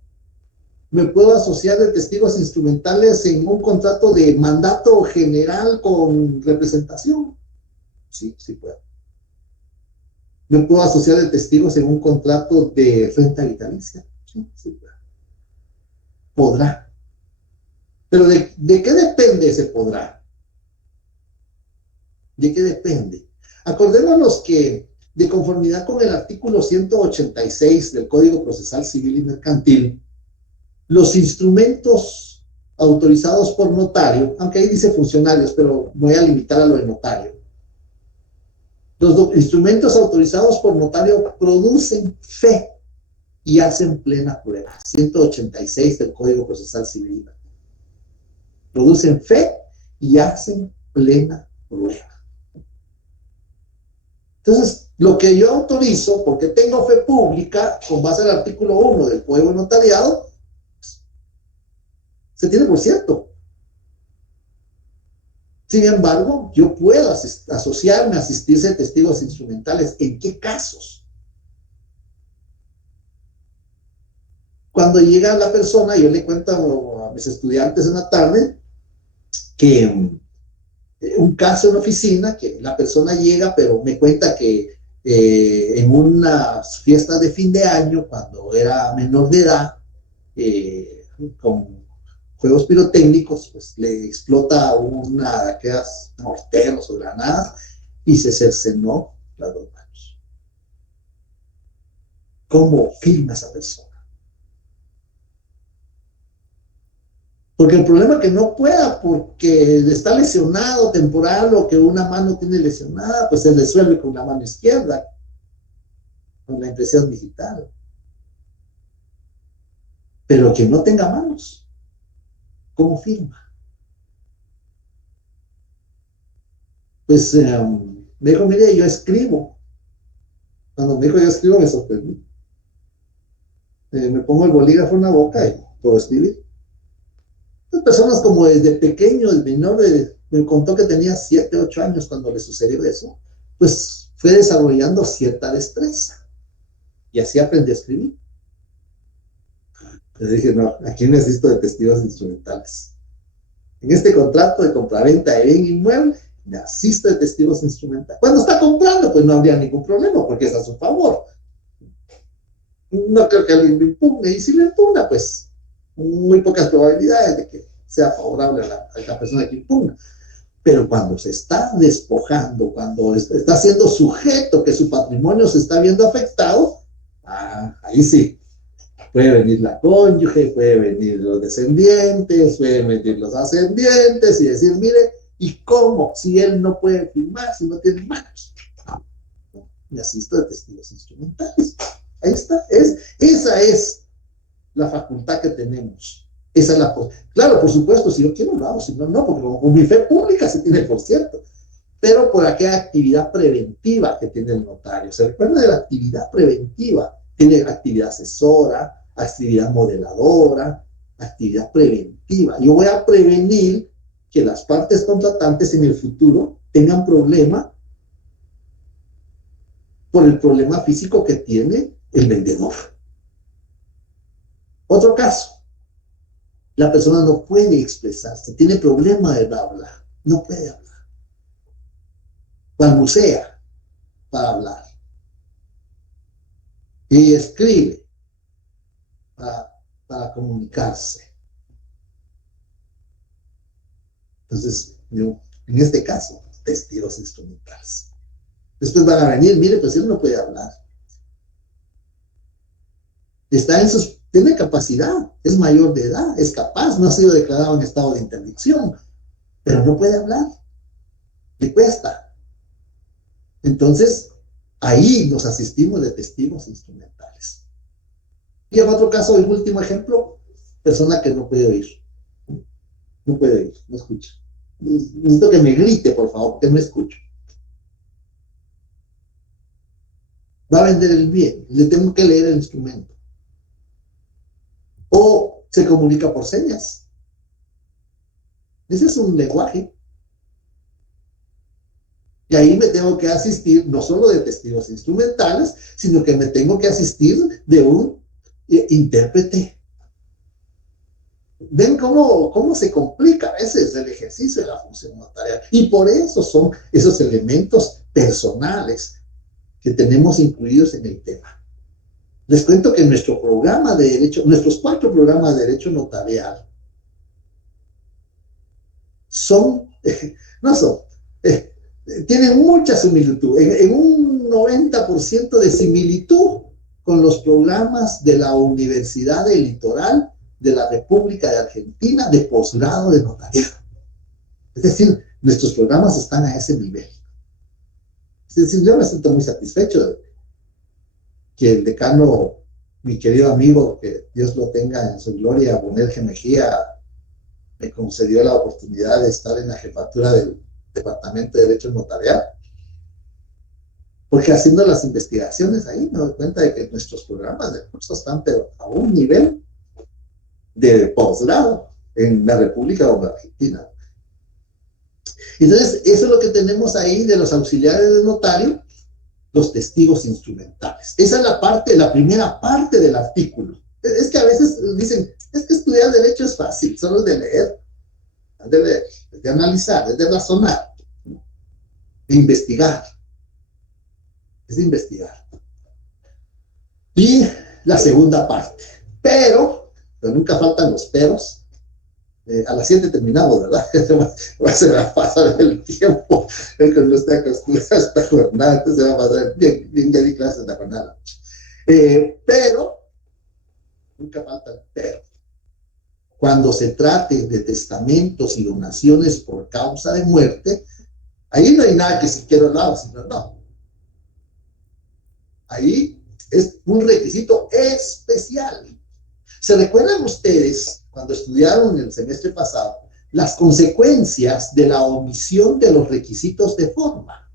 ¿Me puedo asociar de testigos instrumentales en un contrato de mandato general con representación? Sí, sí puedo. ¿Me puedo asociar de testigos en un contrato de renta vitalicia? Sí, sí puedo. Podrá. Pero ¿de qué depende ese podrá? ¿De qué depende? Acordémonos que, de conformidad con el artículo 186 del Código Procesal Civil y Mercantil, los instrumentos autorizados por notario, aunque ahí dice funcionarios, pero voy a limitar a lo de notario. Los instrumentos autorizados por notario producen fe y hacen plena prueba. 186 del Código Procesal Civil y Mercantil. Producen fe y hacen plena prueba. Entonces, lo que yo autorizo, porque tengo fe pública, con base al artículo 1 del Código Notariado, se tiene por cierto. Sin embargo, yo puedo asociarme, asistirse a testigos instrumentales. ¿En qué casos? Cuando llega la persona, yo le cuento a mis estudiantes en la tarde que un caso en oficina, que la persona llega, pero me cuenta que en unas fiestas de fin de año, cuando era menor de edad, con juegos pirotécnicos, pues le explota una de aquellas morteros o granadas y se cercenó las 2 manos. ¿Cómo firma esa persona? Porque el problema es que no pueda, porque está lesionado temporal o que una mano tiene lesionada, pues se resuelve con la mano izquierda, con la impresión digital. Pero que no tenga manos, ¿cómo firma? Pues me dijo, mire, yo escribo. Cuando me dijo yo escribo, me sorprendí. Me pongo el bolígrafo en la boca y puedo escribir. Personas como desde pequeño, el menor me contó que tenía 7, 8 años cuando le sucedió eso, pues fue desarrollando cierta destreza y así aprendió a escribir. Le dije, no, aquí necesito de testigos instrumentales. En este contrato de compraventa de bien inmueble, necesito de testigos instrumentales. Cuando está comprando, pues no habría ningún problema porque es a su favor. No creo que alguien lo impugne, y si lo impugna, pues muy pocas probabilidades de que sea favorable a la persona que impugna. Pero cuando se está despojando, cuando está siendo sujeto, que su patrimonio se está viendo afectado, ahí sí, puede venir la cónyuge, puede venir los descendientes, pueden venir los ascendientes y decir, mire, ¿y cómo? Si él no puede firmar, si no tiene manos. Me asisto de testigos instrumentales. Ahí está, esa es la facultad que tenemos. Esa es la claro, por supuesto, si yo quiero lo hago, si no, no, porque con mi fe pública se tiene, por cierto, pero por aquella actividad preventiva que tiene el notario. Se recuerda de la actividad preventiva, tiene actividad asesora, actividad modeladora, actividad preventiva. Yo voy a prevenir que las partes contratantes en el futuro tengan problema por el problema físico que tiene el vendedor. Otro caso, la persona no puede expresarse, tiene problema de hablar, no puede hablar. Balbucea para hablar. Y escribe para comunicarse. Entonces, en este caso, testigos instrumentales. Después van a venir, mire, pues él no puede hablar. Tiene capacidad, es mayor de edad, es capaz, no ha sido declarado en estado de interdicción, pero no puede hablar, le cuesta. Entonces, ahí nos asistimos de testigos instrumentales. Y en otro caso, el último ejemplo, persona que no puede oír. No puede oír, no escucha. Necesito que me grite, por favor, porque no escucho. Va a vender el bien, le tengo que leer el instrumento. O se comunica por señas. Ese es un lenguaje. Y ahí me tengo que asistir no solo de testigos instrumentales, sino que me tengo que asistir de un intérprete. ¿Ven cómo se complica a veces el ejercicio de la función notarial? Y por eso son esos elementos personales que tenemos incluidos en el tema. Les cuento que nuestros 4 programas de derecho notarial tienen mucha similitud, en un 90% de similitud con los programas de la Universidad del Litoral de la República de Argentina de posgrado de notariado. Es decir, nuestros programas están a ese nivel. Es decir, yo me siento muy satisfecho de que el decano, mi querido amigo, que Dios lo tenga en su gloria, Bonerge Mejía, me concedió la oportunidad de estar en la jefatura del Departamento de Derecho Notarial. Porque haciendo las investigaciones ahí me doy cuenta de que nuestros programas de curso están pero a un nivel de posgrado en la República de Argentina. Entonces, eso es lo que tenemos ahí de los auxiliares del notario, los testigos instrumentales. Esa es la primera parte del artículo. Es que a veces dicen, es que estudiar derecho es fácil, solo es de leer, es de analizar, es de razonar, de investigar, es de investigar. Y la segunda parte, pero nunca faltan los peros. A las 7 terminamos, ¿verdad? Se va a pasar el tiempo cuando usted acostumbrado a esta jornada, entonces se va a pasar bien, ya di clases de la jornada. Pero, nunca falta el pero. Cuando se trate de testamentos y donaciones por causa de muerte, ahí no hay nada que si quiero lado, sino no. Ahí es un requisito especial. ¿Se recuerdan ustedes, cuando estudiaron el semestre pasado, las consecuencias de la omisión de los requisitos de forma?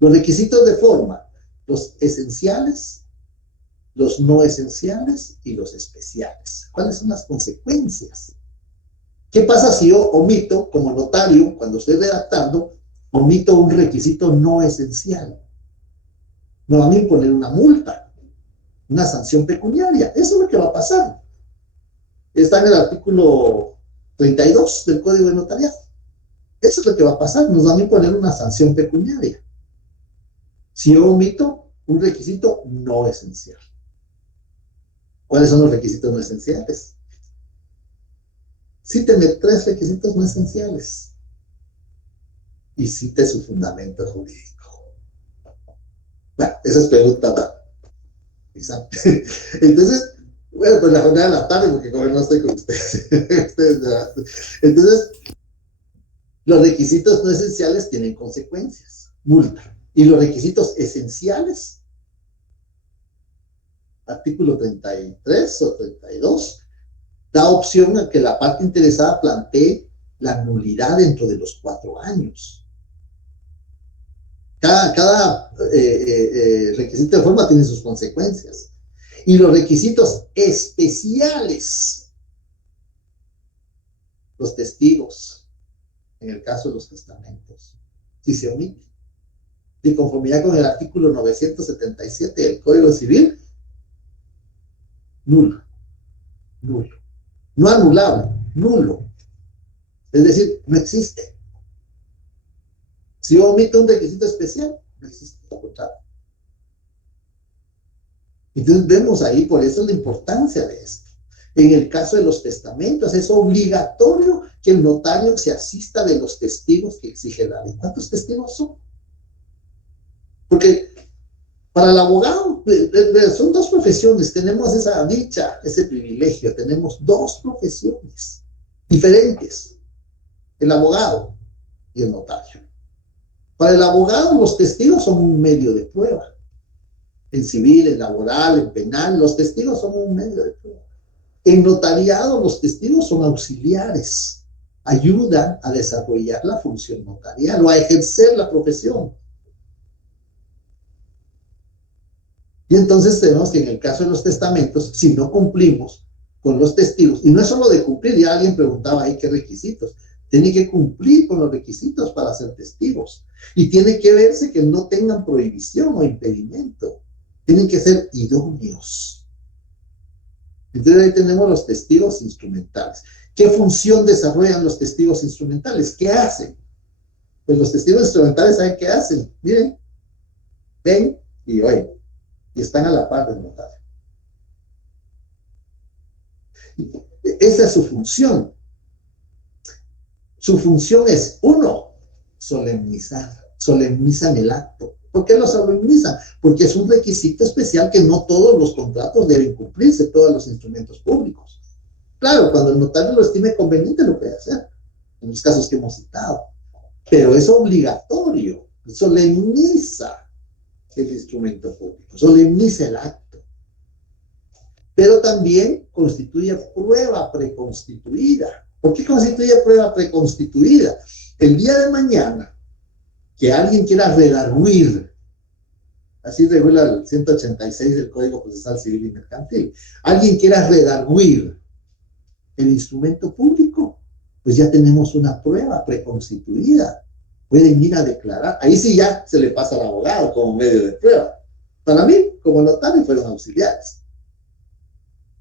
Los requisitos de forma, los esenciales, los no esenciales y los especiales. ¿Cuáles son las consecuencias? ¿Qué pasa si yo omito, como notario, cuando estoy redactando, omito un requisito no esencial? Me van a imponer una multa, una sanción pecuniaria. Eso es lo que va a pasar. Está en el artículo 32 del Código de Notariado. Eso es lo que va a pasar. Nos van a imponer una sanción pecuniaria si yo omito un requisito no esencial. ¿Cuáles son los requisitos no esenciales? Cíteme 3 requisitos no esenciales y cite su fundamento jurídico. Bueno, esa es pregunta. Entonces, bueno, pues la jornada de la tarde, porque como no estoy con ustedes. Entonces, los requisitos no esenciales tienen consecuencias, multa. Y los requisitos esenciales, artículo 33 o 32, da opción a que la parte interesada plantee la nulidad dentro de los 4 años. Cada requisito de forma tiene sus consecuencias. Y los requisitos especiales, los testigos, en el caso de los testamentos, si se omite, de conformidad con el artículo 977 del Código Civil, nulo. No anulable, nulo. Es decir, no existe. Si yo omito un requisito especial, no existe el contrato. Entonces vemos ahí, por eso la importancia de esto. En el caso de los testamentos, es obligatorio que el notario se asista de los testigos que exige la ley. ¿Cuántos testigos son? Porque para el abogado son 2 profesiones, tenemos esa dicha, ese privilegio, tenemos 2 profesiones diferentes, el abogado y el notario. Para el abogado los testigos son un medio de prueba. En civil, en laboral, en penal, los testigos son un medio de prueba. En notariado los testigos son auxiliares, ayudan a desarrollar la función notarial o a ejercer la profesión. Y entonces tenemos que en el caso de los testamentos, si no cumplimos con los testigos, y no es solo de cumplir, ya alguien preguntaba ahí qué requisitos, tiene que cumplir con los requisitos para ser testigos. Y tiene que verse que no tengan prohibición o impedimento. Tienen que ser idóneos. Entonces ahí tenemos los testigos instrumentales. ¿Qué función desarrollan los testigos instrumentales? ¿Qué hacen? Pues los testigos instrumentales, ¿saben qué hacen? Miren, ven y oyen. Y están a la par del notario. Esa es su función. Su función es, 1, solemnizar. Solemnizan el acto. ¿Por qué lo solemnizan? Porque es un requisito especial que no todos los contratos deben cumplirse, todos los instrumentos públicos. Claro, cuando el notario lo estime conveniente lo puede hacer, en los casos que hemos citado. Pero es obligatorio, solemniza el instrumento público, solemniza el acto. Pero también constituye prueba preconstituida. ¿Por qué constituye prueba preconstituida? El día de mañana, que alguien quiera redarguir, así regula el 186 del Código Procesal Civil y Mercantil, alguien quiera redarguir el instrumento público, pues ya tenemos una prueba preconstituida. Pueden ir a declarar. Ahí sí ya se le pasa al abogado como medio de prueba. Para mí, como notario, fueron auxiliares.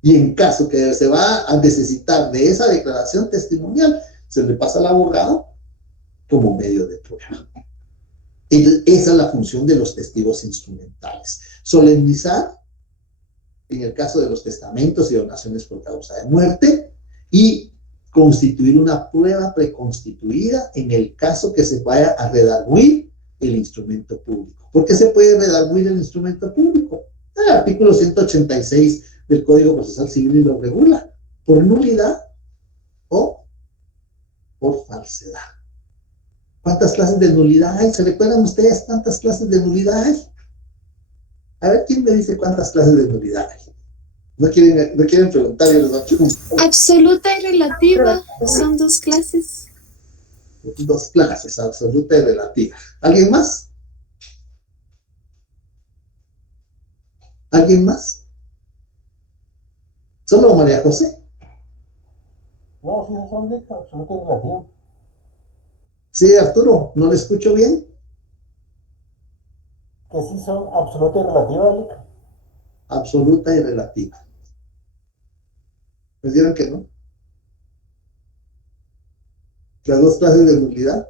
Y en caso que se va a necesitar de esa declaración testimonial, se le pasa al abogado como medio de prueba. Entonces, esa es la función de los testigos instrumentales. Solemnizar, en el caso de los testamentos y donaciones por causa de muerte, y constituir una prueba preconstituida en el caso que se vaya a redarguir el instrumento público. ¿Por qué se puede redarguir el instrumento público? El artículo 186 del Código Procesal Civil lo regula, por nulidad o por falsedad. ¿Cuántas clases de nulidad hay? ¿Se recuerdan ustedes cuántas clases de nulidad hay? A ver, ¿quién me dice cuántas clases de nulidad hay? No quieren preguntar, yo les voy a preguntar. Absoluta y relativa son dos clases. Dos clases, absoluta y relativa. ¿Alguien más? ¿Alguien más? ¿Solo María José? No, sí, son de absoluta y relativa. Sí, Arturo, ¿no le escucho bien? Que sí son absoluta y relativa, Lic. Absoluta y relativa. ¿Me dieron que no? Las dos clases de nulidad.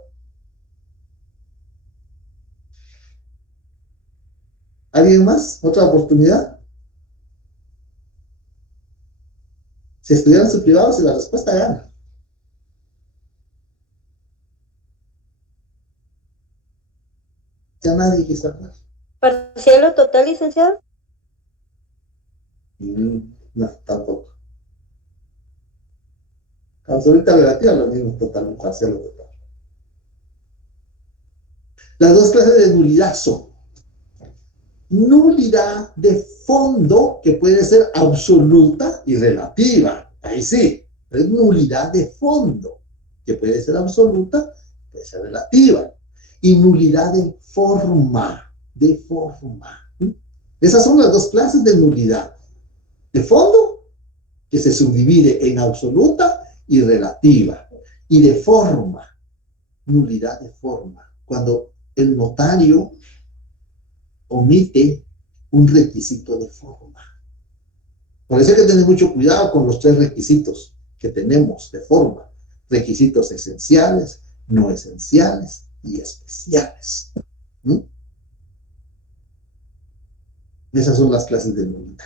¿Alguien más? ¿Otra oportunidad? Si estudiaran su privado, si la respuesta gana. Ya nadie quiso hablar. ¿Parcial o total, licenciado? No, tampoco. Absoluta relativa, lo mismo, total, parcial o total. Las dos clases de nulidad son nulidad de fondo, que puede ser absoluta y relativa. Ahí sí, es nulidad de fondo, que puede ser absoluta, puede ser relativa. Y nulidad de forma, de forma. Esas son las dos clases de nulidad. De fondo, que se subdivide en absoluta y relativa. Y de forma, nulidad de forma. Cuando el notario omite un requisito de forma. Por eso hay que tener mucho cuidado con los tres requisitos que tenemos de forma. Requisitos esenciales, no esenciales y especiales. Esas son las clases de nulidad.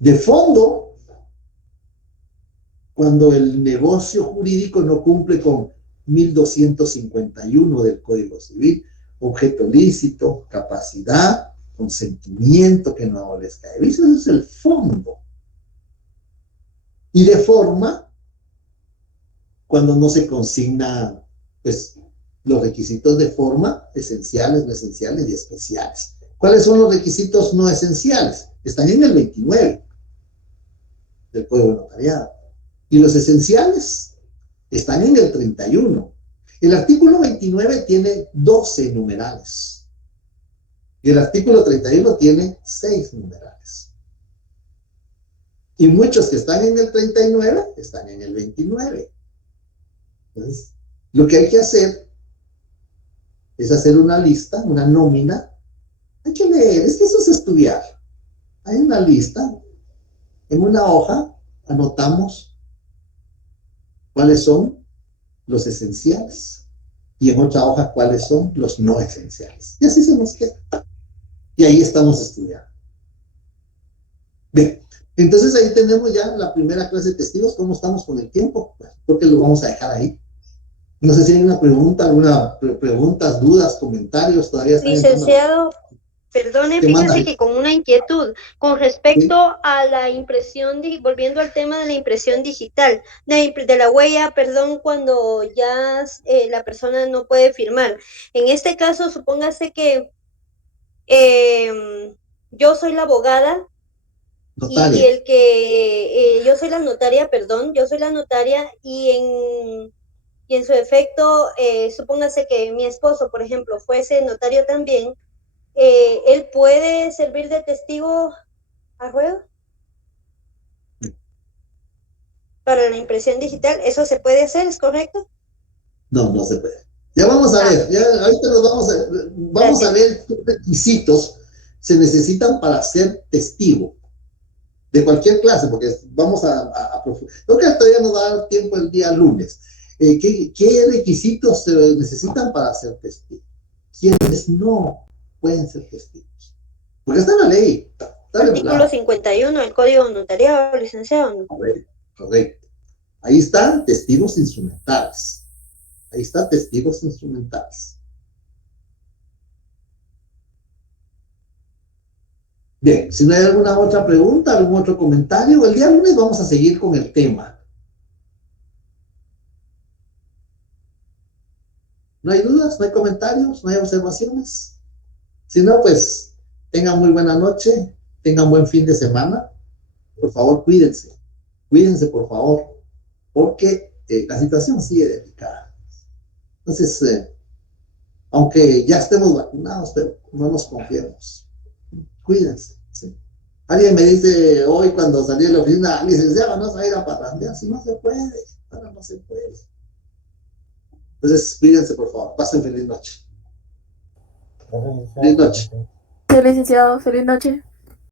De fondo, cuando el negocio jurídico no cumple con 1251 del Código Civil, objeto lícito, capacidad, consentimiento que no abolezca de vicio, ese es el fondo. Y de forma, cuando no se consigna, pues, los requisitos de forma, esenciales, no esenciales y especiales. ¿Cuáles son los requisitos no esenciales? Están en el 29 del Código de Notariado. Y los esenciales están en el 31. El artículo 29 tiene 12 numerales. Y el artículo 31 tiene 6 numerales. Y muchos que están en el 39 están en el 29. Entonces, lo que hay que hacer es hacer una lista, una nómina. Hay que leer, es que eso es estudiar. Hay una lista, en una hoja anotamos cuáles son los esenciales y en otra hoja cuáles son los no esenciales. Y así se nos queda. Y ahí estamos estudiando. Bien, entonces ahí tenemos ya la primera clase de testigos. ¿Cómo estamos con el tiempo? Pues, porque lo vamos a dejar ahí. No sé si hay una pregunta, preguntas, dudas, comentarios. Todavía están Licenciado, perdone, fíjese que con una inquietud con respecto ¿Sí? a la impresión, volviendo al tema de la impresión digital, de la huella, perdón, cuando ya la persona no puede firmar. En este caso, supóngase que yo soy la abogada y el que yo soy la notaria, perdón, yo soy la notaria y en su efecto, supóngase que mi esposo, por ejemplo, fuese notario también, ¿él puede servir de testigo a rueda para la impresión digital? ¿Eso se puede hacer? ¿Es correcto? No, no se puede. Ya vamos a ver, ya ahorita nos vamos a ver qué requisitos se necesitan para ser testigo. de cualquier clase, porque vamos creo que todavía nos va a dar tiempo el día lunes. ¿Qué requisitos se necesitan para ser testigos? ¿Quiénes no pueden ser testigos? Porque está en la ley. Artículo 51 del Código Notariado, licenciado, ¿no? Correcto. Ahí están testigos instrumentales. Ahí están testigos instrumentales. Bien, si no hay alguna otra pregunta, algún otro comentario, el día lunes vamos a seguir con el tema. ¿No hay dudas? ¿No hay comentarios? ¿No hay observaciones? Si no, pues tengan muy buena noche, tengan buen fin de semana. Por favor, cuídense. Cuídense, por favor, porque la situación sigue delicada. Entonces, aunque ya estemos vacunados, pero no nos confiemos. Cuídense. ¿Sí? Alguien me dice hoy cuando salí de la oficina, licenciado, no se va a ir a parrandear. Si no se puede, ahora no se puede. Entonces, cuídense, por favor. Pasen feliz noche. Feliz noche. Sí, licenciado, feliz noche.